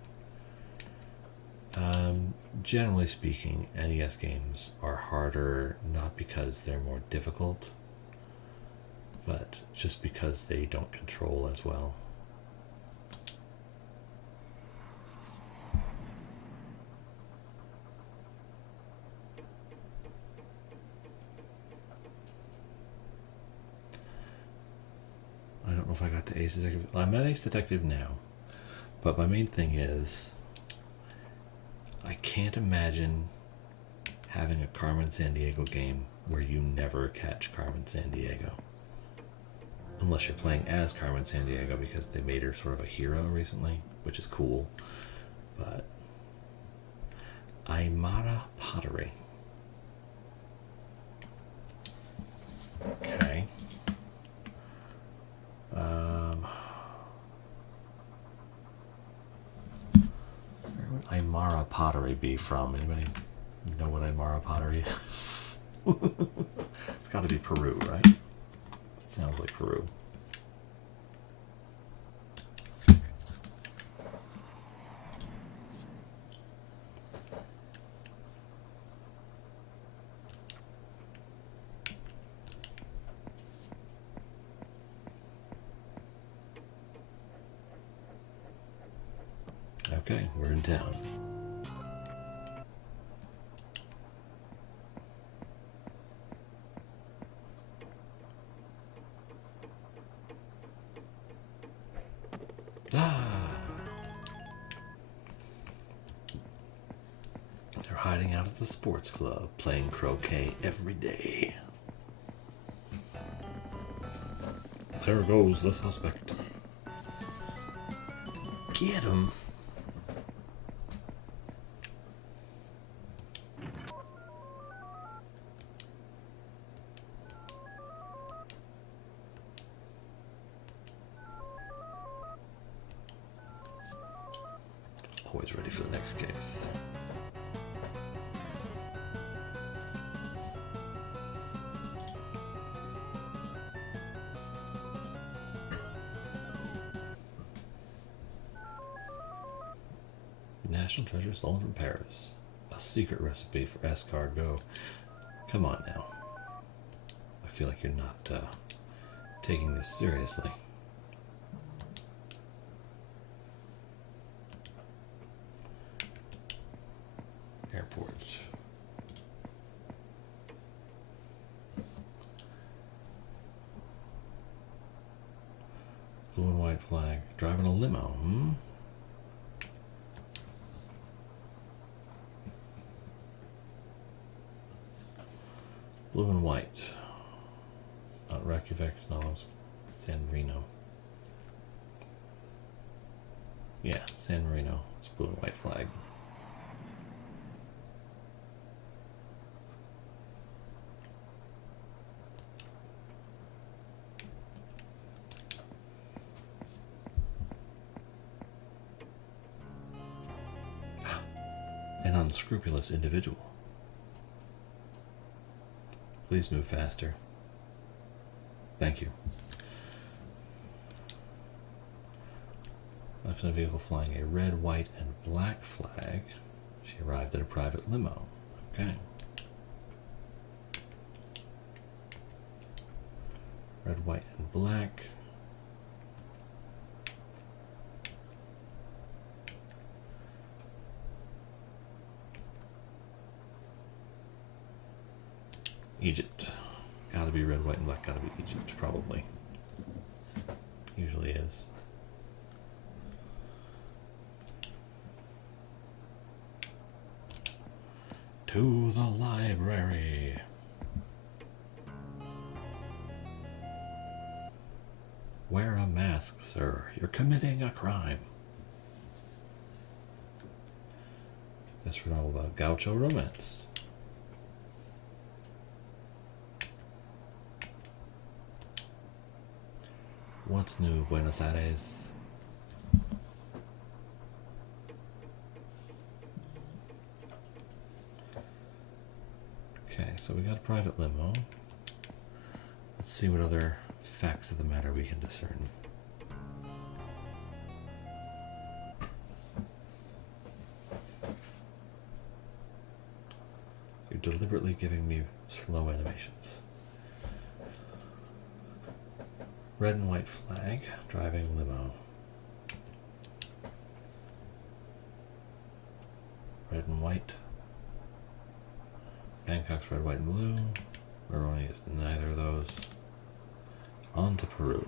generally speaking, NES games are harder not because they're more difficult, but just because they don't control as well. I don't know if I got to Ace Detective. I'm at Ace Detective now, but my main thing is I can't imagine having a Carmen Sandiego game where you never catch Carmen Sandiego. Unless you're playing as Carmen Sandiego because they made her sort of a hero recently, which is cool. But Aymara Pottery. Okay. Where would Aymara Pottery be from? Anybody know what Aymara Pottery is? It's got to be Peru, right? It sounds like Peru. Okay, we're in town. They're hiding out at the sports club, playing croquet every day. There goes the suspect. Get him. Always ready for the next case. National treasure stolen from Paris. A secret recipe for escargot. Come on now. I feel like you're not taking this seriously. Airport. Blue and white flag. Driving a limo, Blue and white. It's not Reykjavik, it's not San Marino. Yeah, San Marino. It's blue and white flag. An unscrupulous individual. Please move faster. Thank you. Left in a vehicle flying a red, white, and black flag. She arrived at a private limo. Okay. Red, white, and black. Egypt. Gotta be red, white, and black. Gotta be Egypt, probably. Usually is. To the library. Wear a mask, sir. You're committing a crime. This is all about gaucho romance. What's new, Buenos Aires? Okay, so we got a private limo. Let's see what other facts of the matter we can discern. You're deliberately giving me slow animations. Red and white flag, driving limo. Red and white. Bangkok's red, white, and blue. Moroni is neither of those. On to Peru.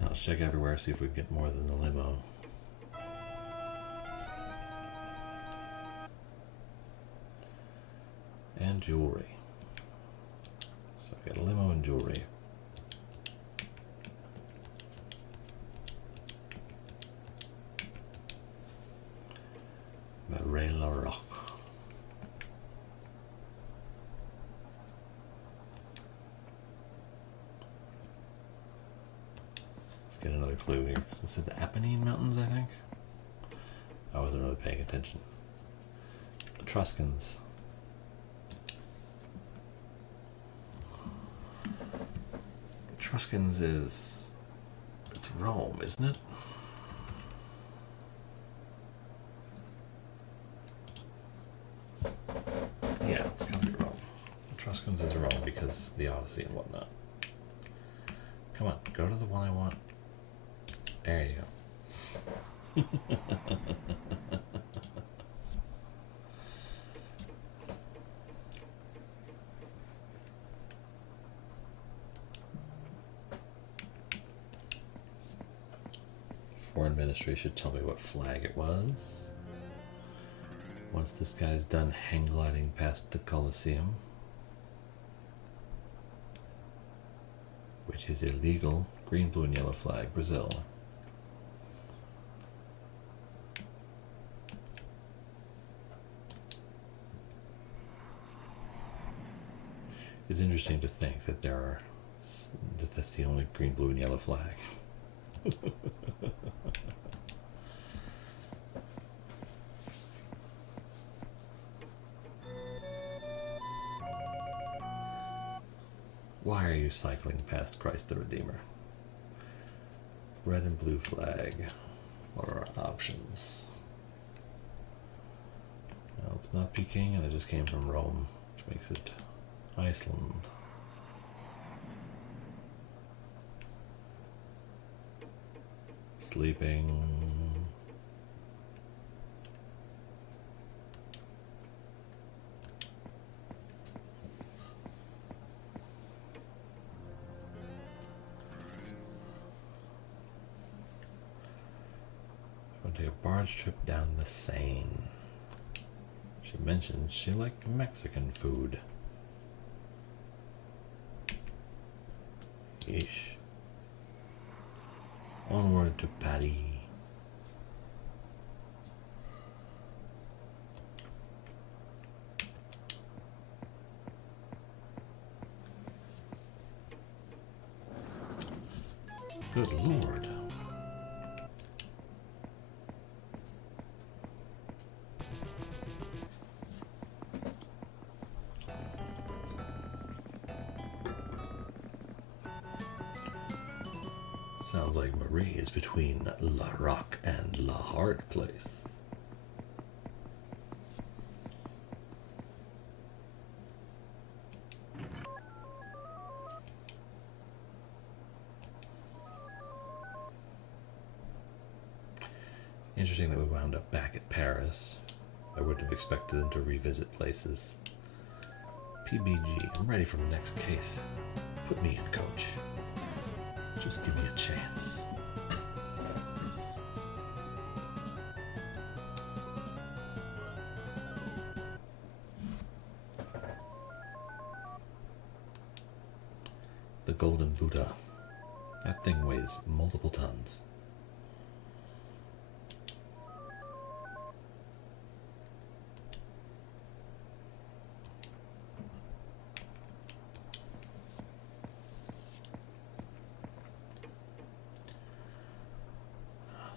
Now let's check everywhere, see if we can get more than the limo. And jewelry. So I've got a limo and jewelry. Marella Rock. Let's get another clue here. It said the Apennine Mountains, I think. I wasn't really paying attention. Etruscans. Etruscans is... it's Rome, isn't it? Yeah, it's gotta be Rome. Etruscans is Rome because the Odyssey and whatnot. Come on, go to the one I want. There you go. Foreign Ministry should tell me what flag it was. Once this guy's done hang gliding past the Colosseum, which is illegal. Green, blue, and yellow flag, Brazil. It's interesting to think that that's the only green, blue, and yellow flag. Why are you cycling past Christ the Redeemer? Red and blue flag. What are our options? Well, it's not Peking, and it just came from Rome, which makes it Iceland. Sleeping. I'll take a barge trip down the Seine. She mentioned she liked Mexican food. Yeesh. Onward to Paris. Good Lord. Sounds like Marie is between La Roque and La Hard Place. Interesting that we wound up back at Paris. I wouldn't have expected them to revisit places. PBG, I'm ready for the next case. Put me in, coach. Just give me a chance. The Golden Buddha. That thing weighs multiple tons.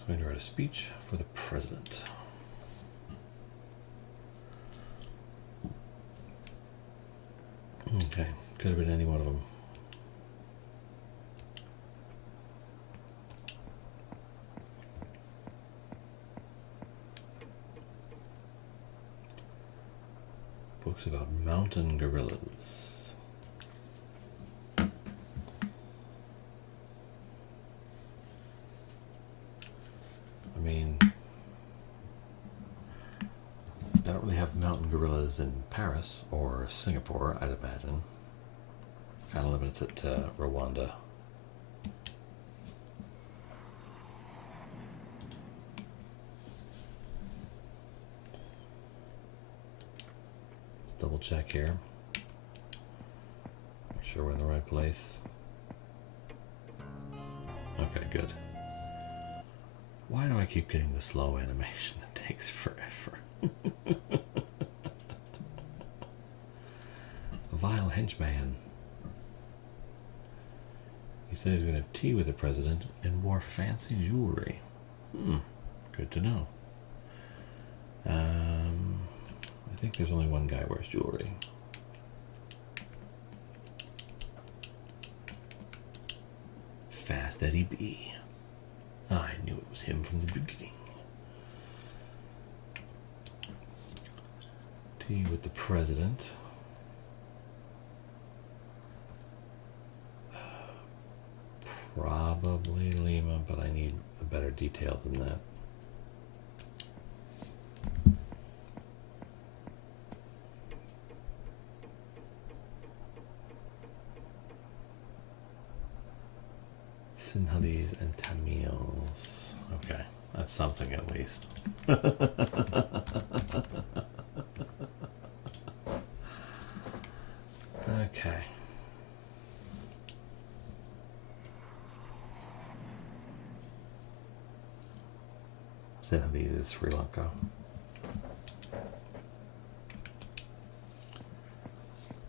I'm going to write a speech for the president. Okay, could have been any one of them. Books about mountain gorillas. I mean, they don't really have mountain gorillas in Paris or Singapore, I'd imagine. Kind of limits it to Rwanda. Double check here. Make sure we're in the right place. Okay, good. Why do I keep getting the slow animation? It takes forever. A vile henchman. He said he was going to have tea with the president and wore fancy jewelry. Good to know. I think there's only one guy who wears jewelry. Fast Eddie B. I knew it was him from the beginning. Tea with the president. Probably Lima, but I need a better detail than that. Sinhalese and Tamils. Okay, that's something at least. Okay. Sinhalese is Sri Lanka.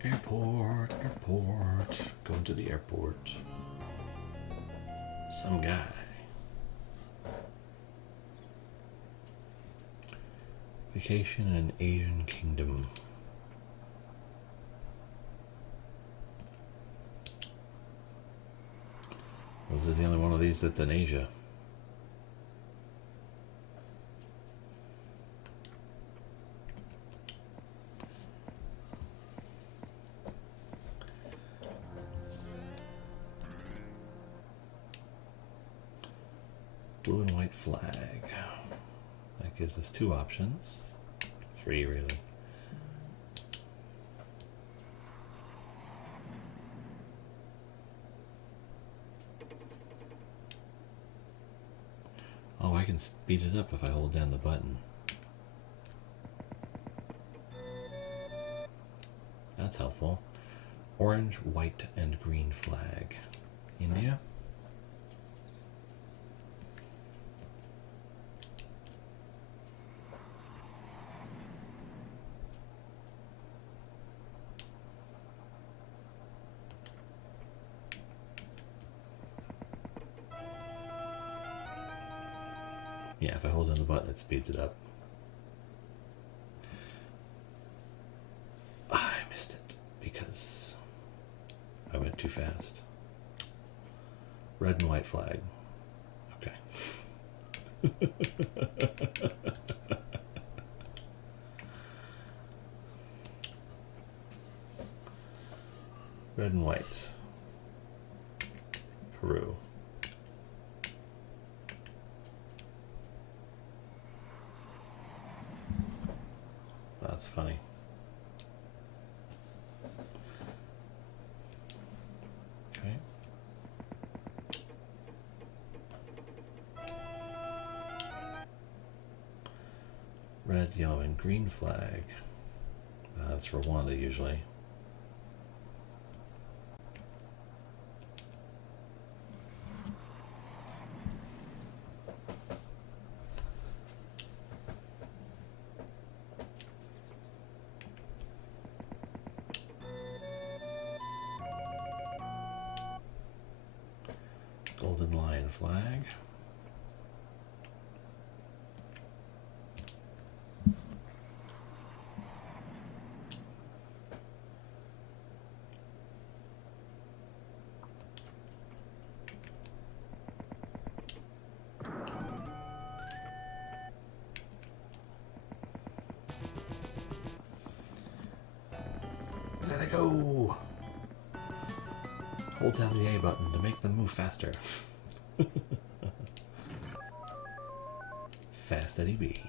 Airport, airport. Going to the airport. Some guy. Vacation in an Asian kingdom. Well, this is the only one of these that's in Asia. Blue and white flag. That gives us two options. Three, really. Oh, I can speed it up if I hold down the button. That's helpful. Orange, white, and green flag. India? Yeah, if I hold down the button, it speeds it up. I missed it because I went too fast. Red and white flag. Okay. Red and white. Peru. That's funny. Okay. Red, yellow, and green flag. That's Rwanda usually. Golden lion flag. Hold down the A button to make them move faster. Fast Eddie B.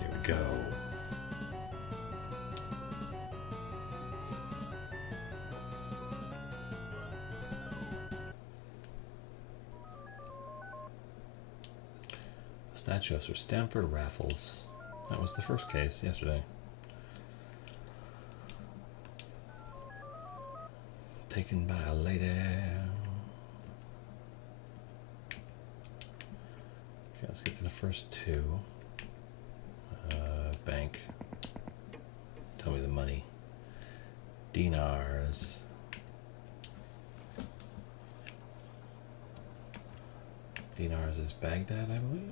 Here we go. A statue of Sir Stamford Raffles. That was the first case yesterday. Taken by a lady. Okay, let's get to the first two. Bank. Tell me the money. Dinars. Dinars is Baghdad, I believe.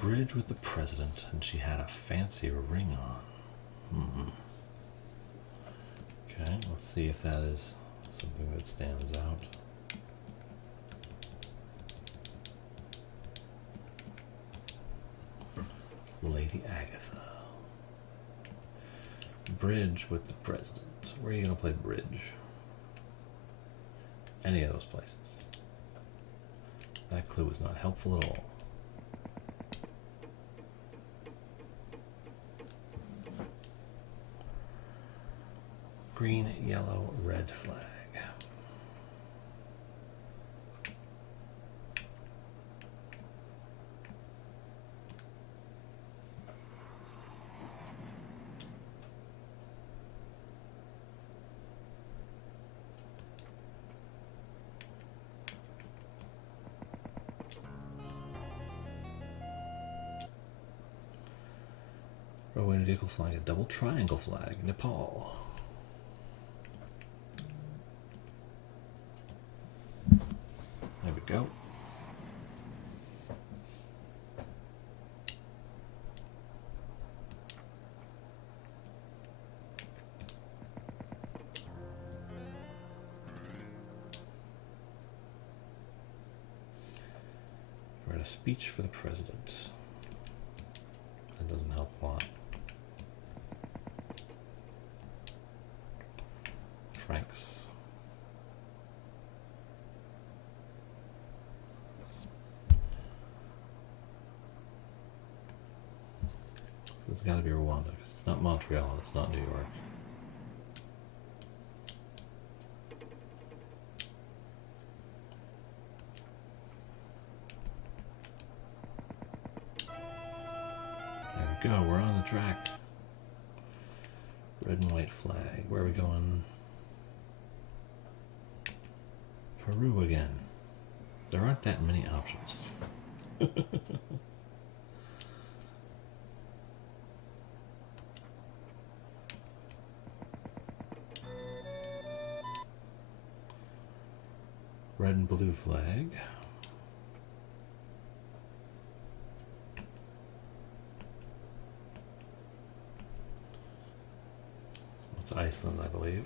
Bridge with the president, and she had a fancy ring on. Okay, let's see if that is something that stands out. Lady Agatha. Bridge with the president. Where are you going to play bridge? Any of those places. That clue is not helpful at all. Green, yellow, red flag. Roadway vehicle flying a double triangle flag, Nepal. Go. Write a speech for the president. That doesn't help a lot. Franks. It's got to be Rwanda, because it's not Montreal and it's not New York. There we go, we're on the track. Red and white flag. Where are we going? Peru again. There aren't that many options. Red and blue flag. It's Iceland, I believe.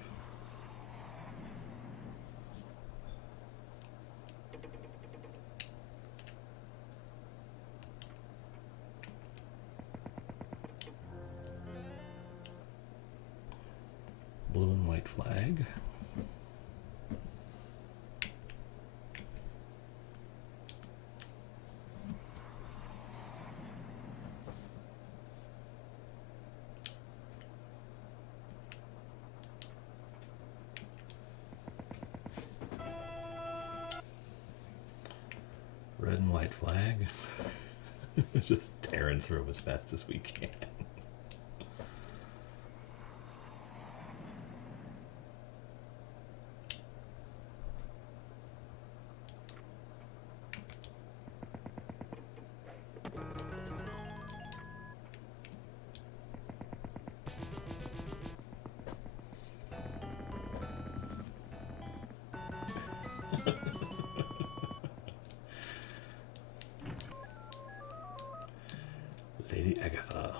Blue and white flag. Red and white flag. Just tearing through them as fast as we can. Agatha.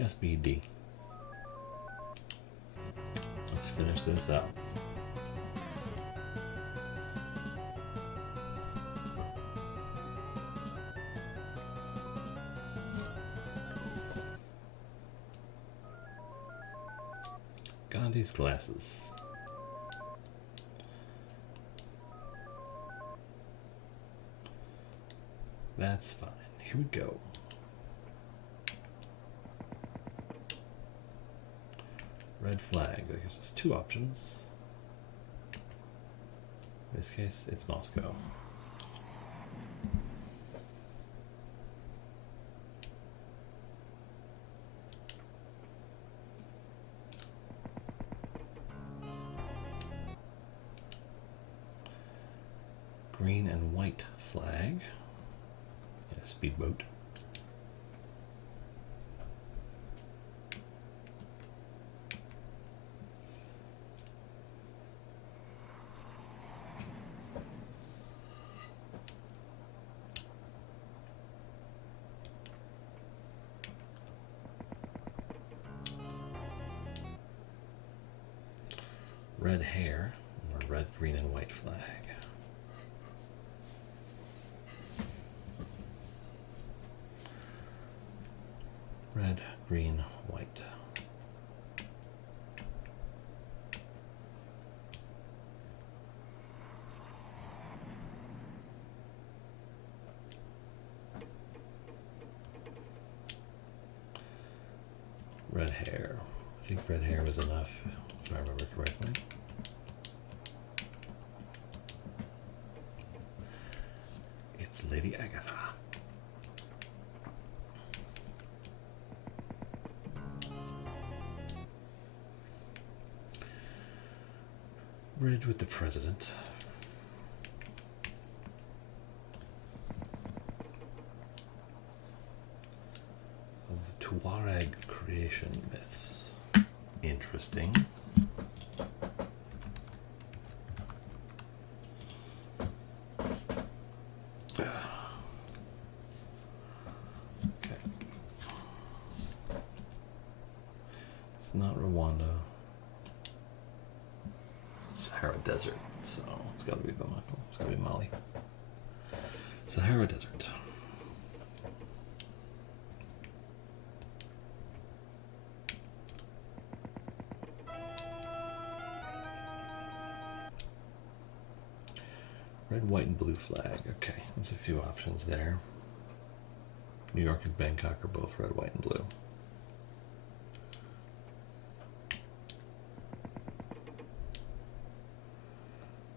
SBD. Let's finish this up. Gandhi's glasses. That's fine. Here we go. Red flag. That gives us two options. In this case, it's Moscow. Green and white flag. A speedboat. Red hair, or red, green, and white flag. Red, green, white. Red hair. I think red hair was enough, if I remember correctly. It's Lady Agatha. Bridge with the president. Of Tuareg creation myths. Interesting. Okay. It's not Rwanda. Sahara Desert, so it's got to be Bamako. It's got to be Mali. Sahara Desert. Red, white, and blue flag. Okay, there's a few options there. New York and Bangkok are both red, white, and blue.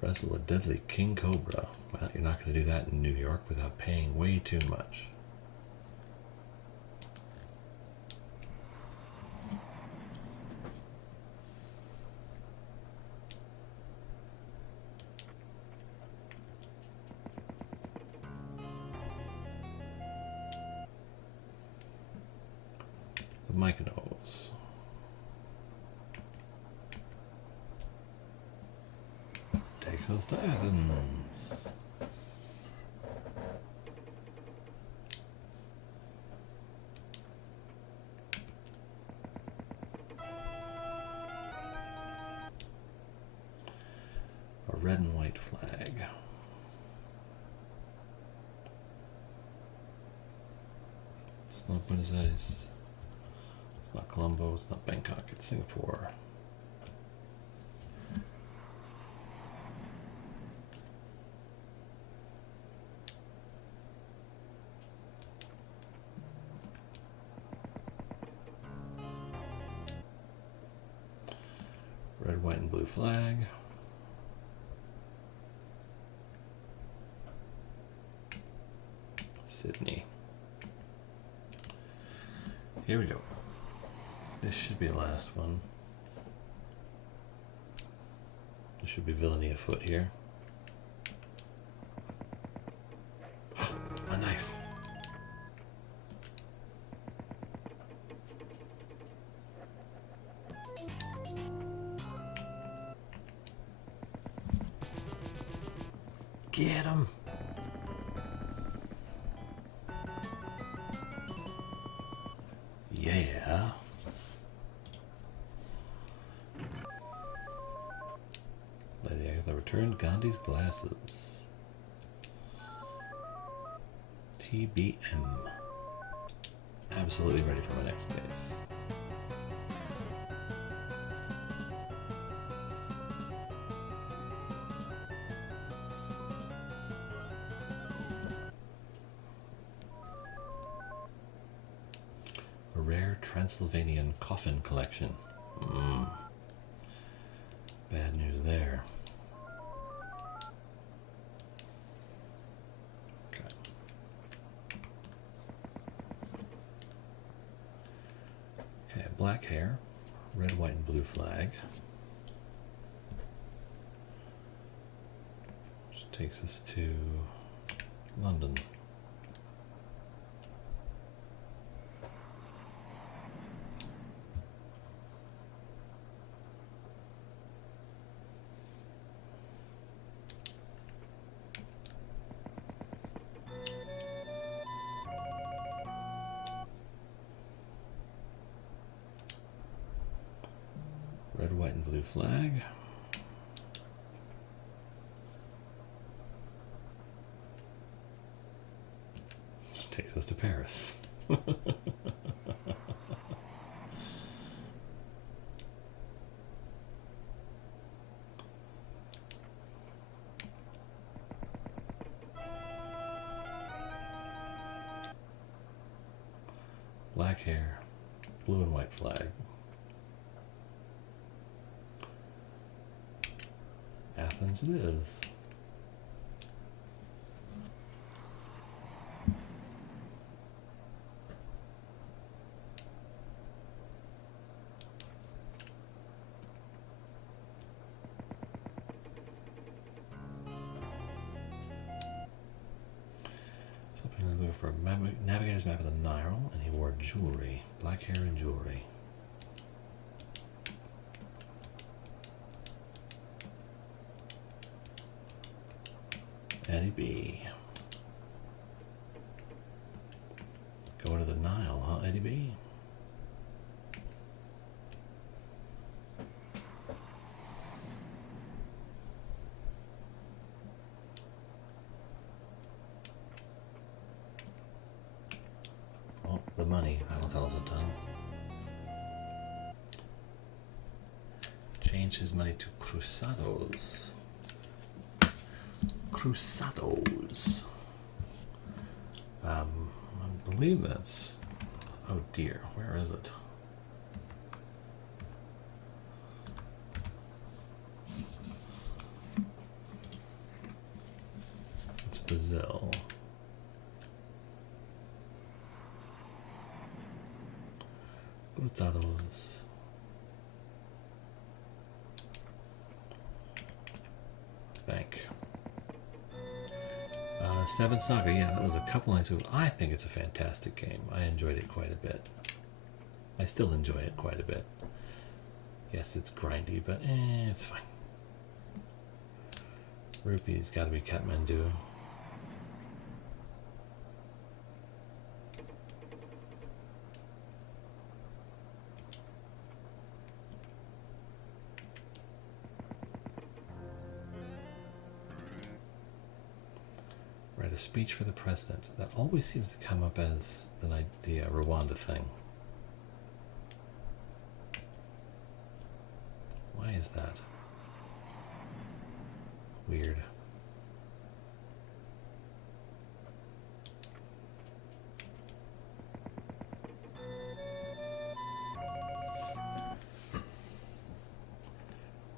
Wrestle a deadly king cobra. Well, you're not going to do that in New York without paying way too much. The Mykonos. Takes those to Athens. A red and white flag. It's not Buenos Aires. It's not Colombo. It's not Bangkok. It's Singapore. Red, white, and blue flag. Sydney. Here we go. This should be the last one. There should be villainy afoot here. A knife. Get him. Agatha returned Gandhi's glasses. TBM. Absolutely ready for my next case. A rare Transylvanian coffin collection. Bad news there. Okay. Okay, black hair, red, white, and blue flag. Which takes us to London. Red, white, and blue flag. Which takes us to Paris. Black hair, blue and white flag. Athens it is. Something for a navigator's map of the Nile, and he wore jewelry, black hair and jewelry. Eddie B. Going to the Nile, huh, Eddie B? Oh, the money. That'll tell us a ton. Change his money to Cruzados. Cruzados. I believe that's... Oh dear, where is it? It's Brazil. Cruzados. Bank. Seven Saga, yeah, that was a couple nights ago. I think it's a fantastic game. I enjoyed it quite a bit. I still enjoy it quite a bit. Yes, it's grindy, but it's fine. Rupees gotta be Kathmandu. A speech for the president. That always seems to come up as an idea, a Rwanda thing. Why is that? Weird.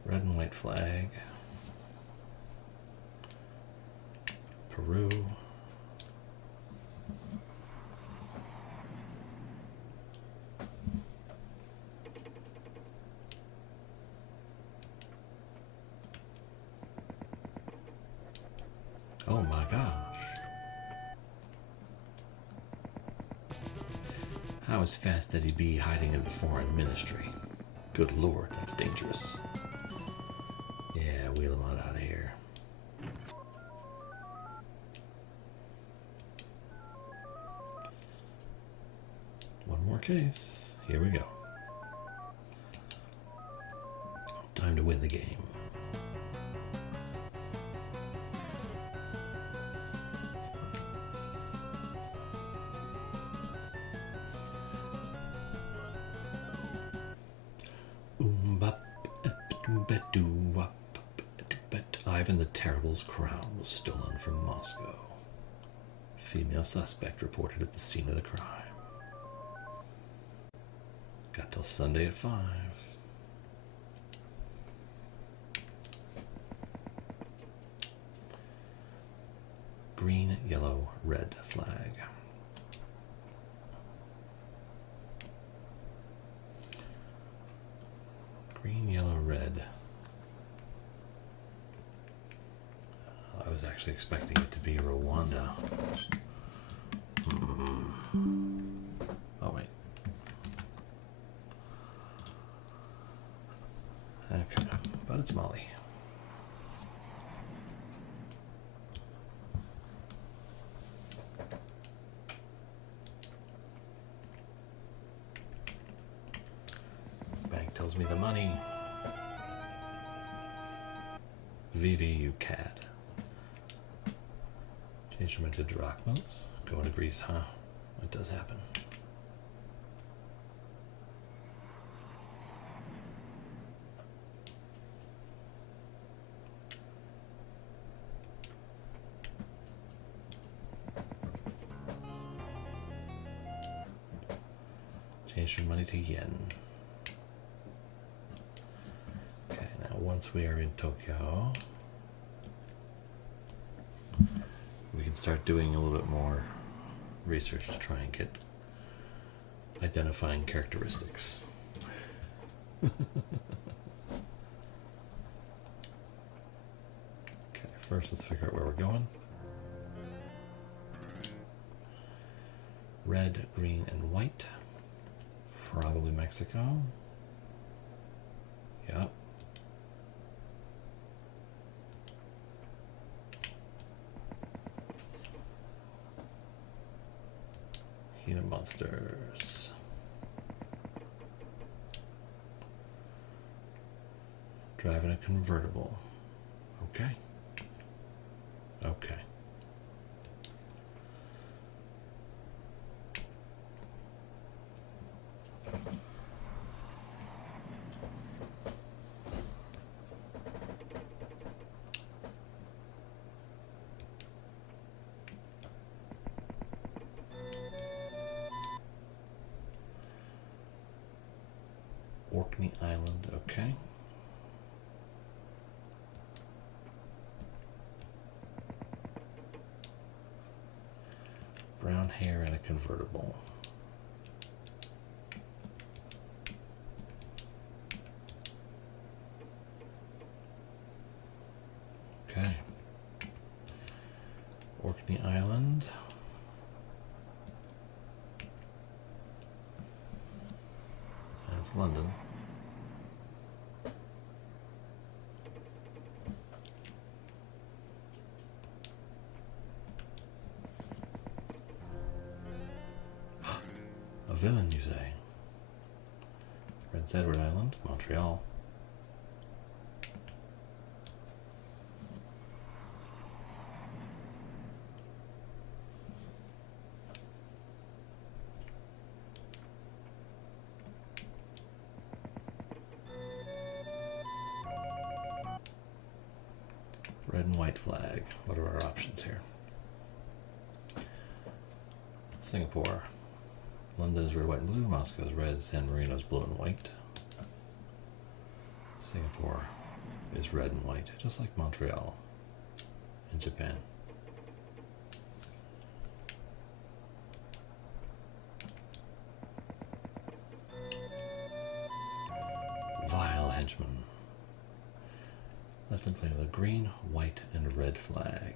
Red and white flag. Peru. Oh my gosh. How is Fast Eddie B hiding in the foreign ministry? Good lord, that's dangerous. Yeah, wheel him on out of here. One more case. Here we go. Time to win the game. Ivan the Terrible's crown was stolen from Moscow. Female suspect reported at the scene of the crime. Got till Sunday at 5. Green, yellow, red flag. Green, yellow, red. I was actually expecting it to be Rwanda. Oh, wait. Okay, but it's Mali. Bank tells me the money. VV, you cad. Change them into drachmas. Go into Greece, huh? It does happen. Change your money to yen. Okay, now once we are in Tokyo, we can start doing a little bit more research to try and get identifying characteristics. Okay, first let's figure out where we're going. Red, green, and white. Probably Mexico. Yep. Gina Monsters. Driving a convertible. Okay. Okay. Orkney Island, okay. Brown hair and a convertible. Okay. Orkney Island. That's London. A villain, you say? Prince Edward Island, Montreal. Red and white flag. What are our options here? Singapore. London is red, white, and blue. Moscow is red. San Marino is blue and white. Singapore is red and white, just like Montreal and Japan. Vile henchman. Left in plane with a green, white, and red flag.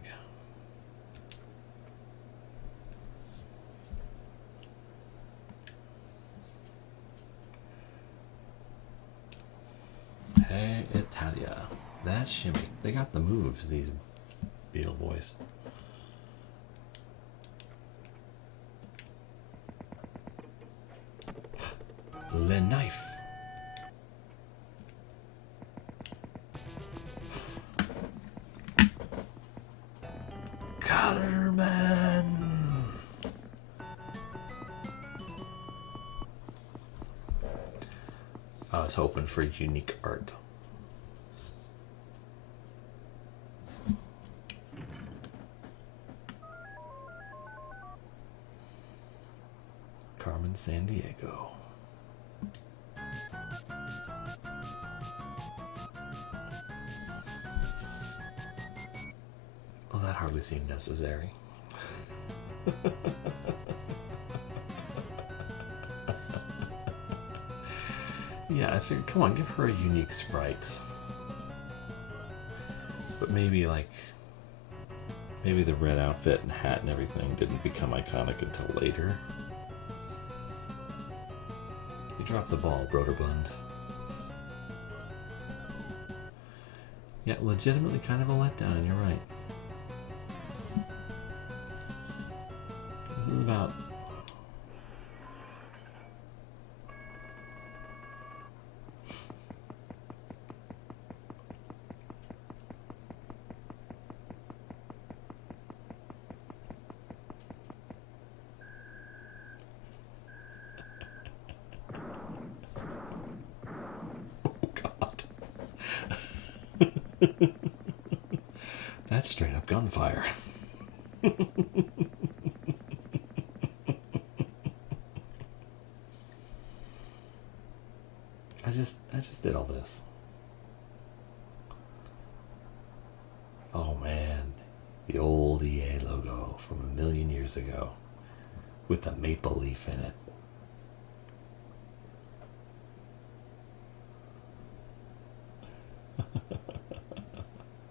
Hey, Italia. That shimmy. They got the moves, these Beetle boys. Le knife. Colorman. I was hoping for unique art. Carmen Sandiego. Well, that hardly seemed necessary. Yeah, I figured, come on, give her a unique sprite. But maybe the red outfit and hat and everything didn't become iconic until later. You dropped the ball, Broderbund. Yeah, legitimately kind of a letdown, and you're right. This is about... That's straight up gunfire. I just did all this. Oh man, the old EA logo from a million years ago with the maple leaf in it.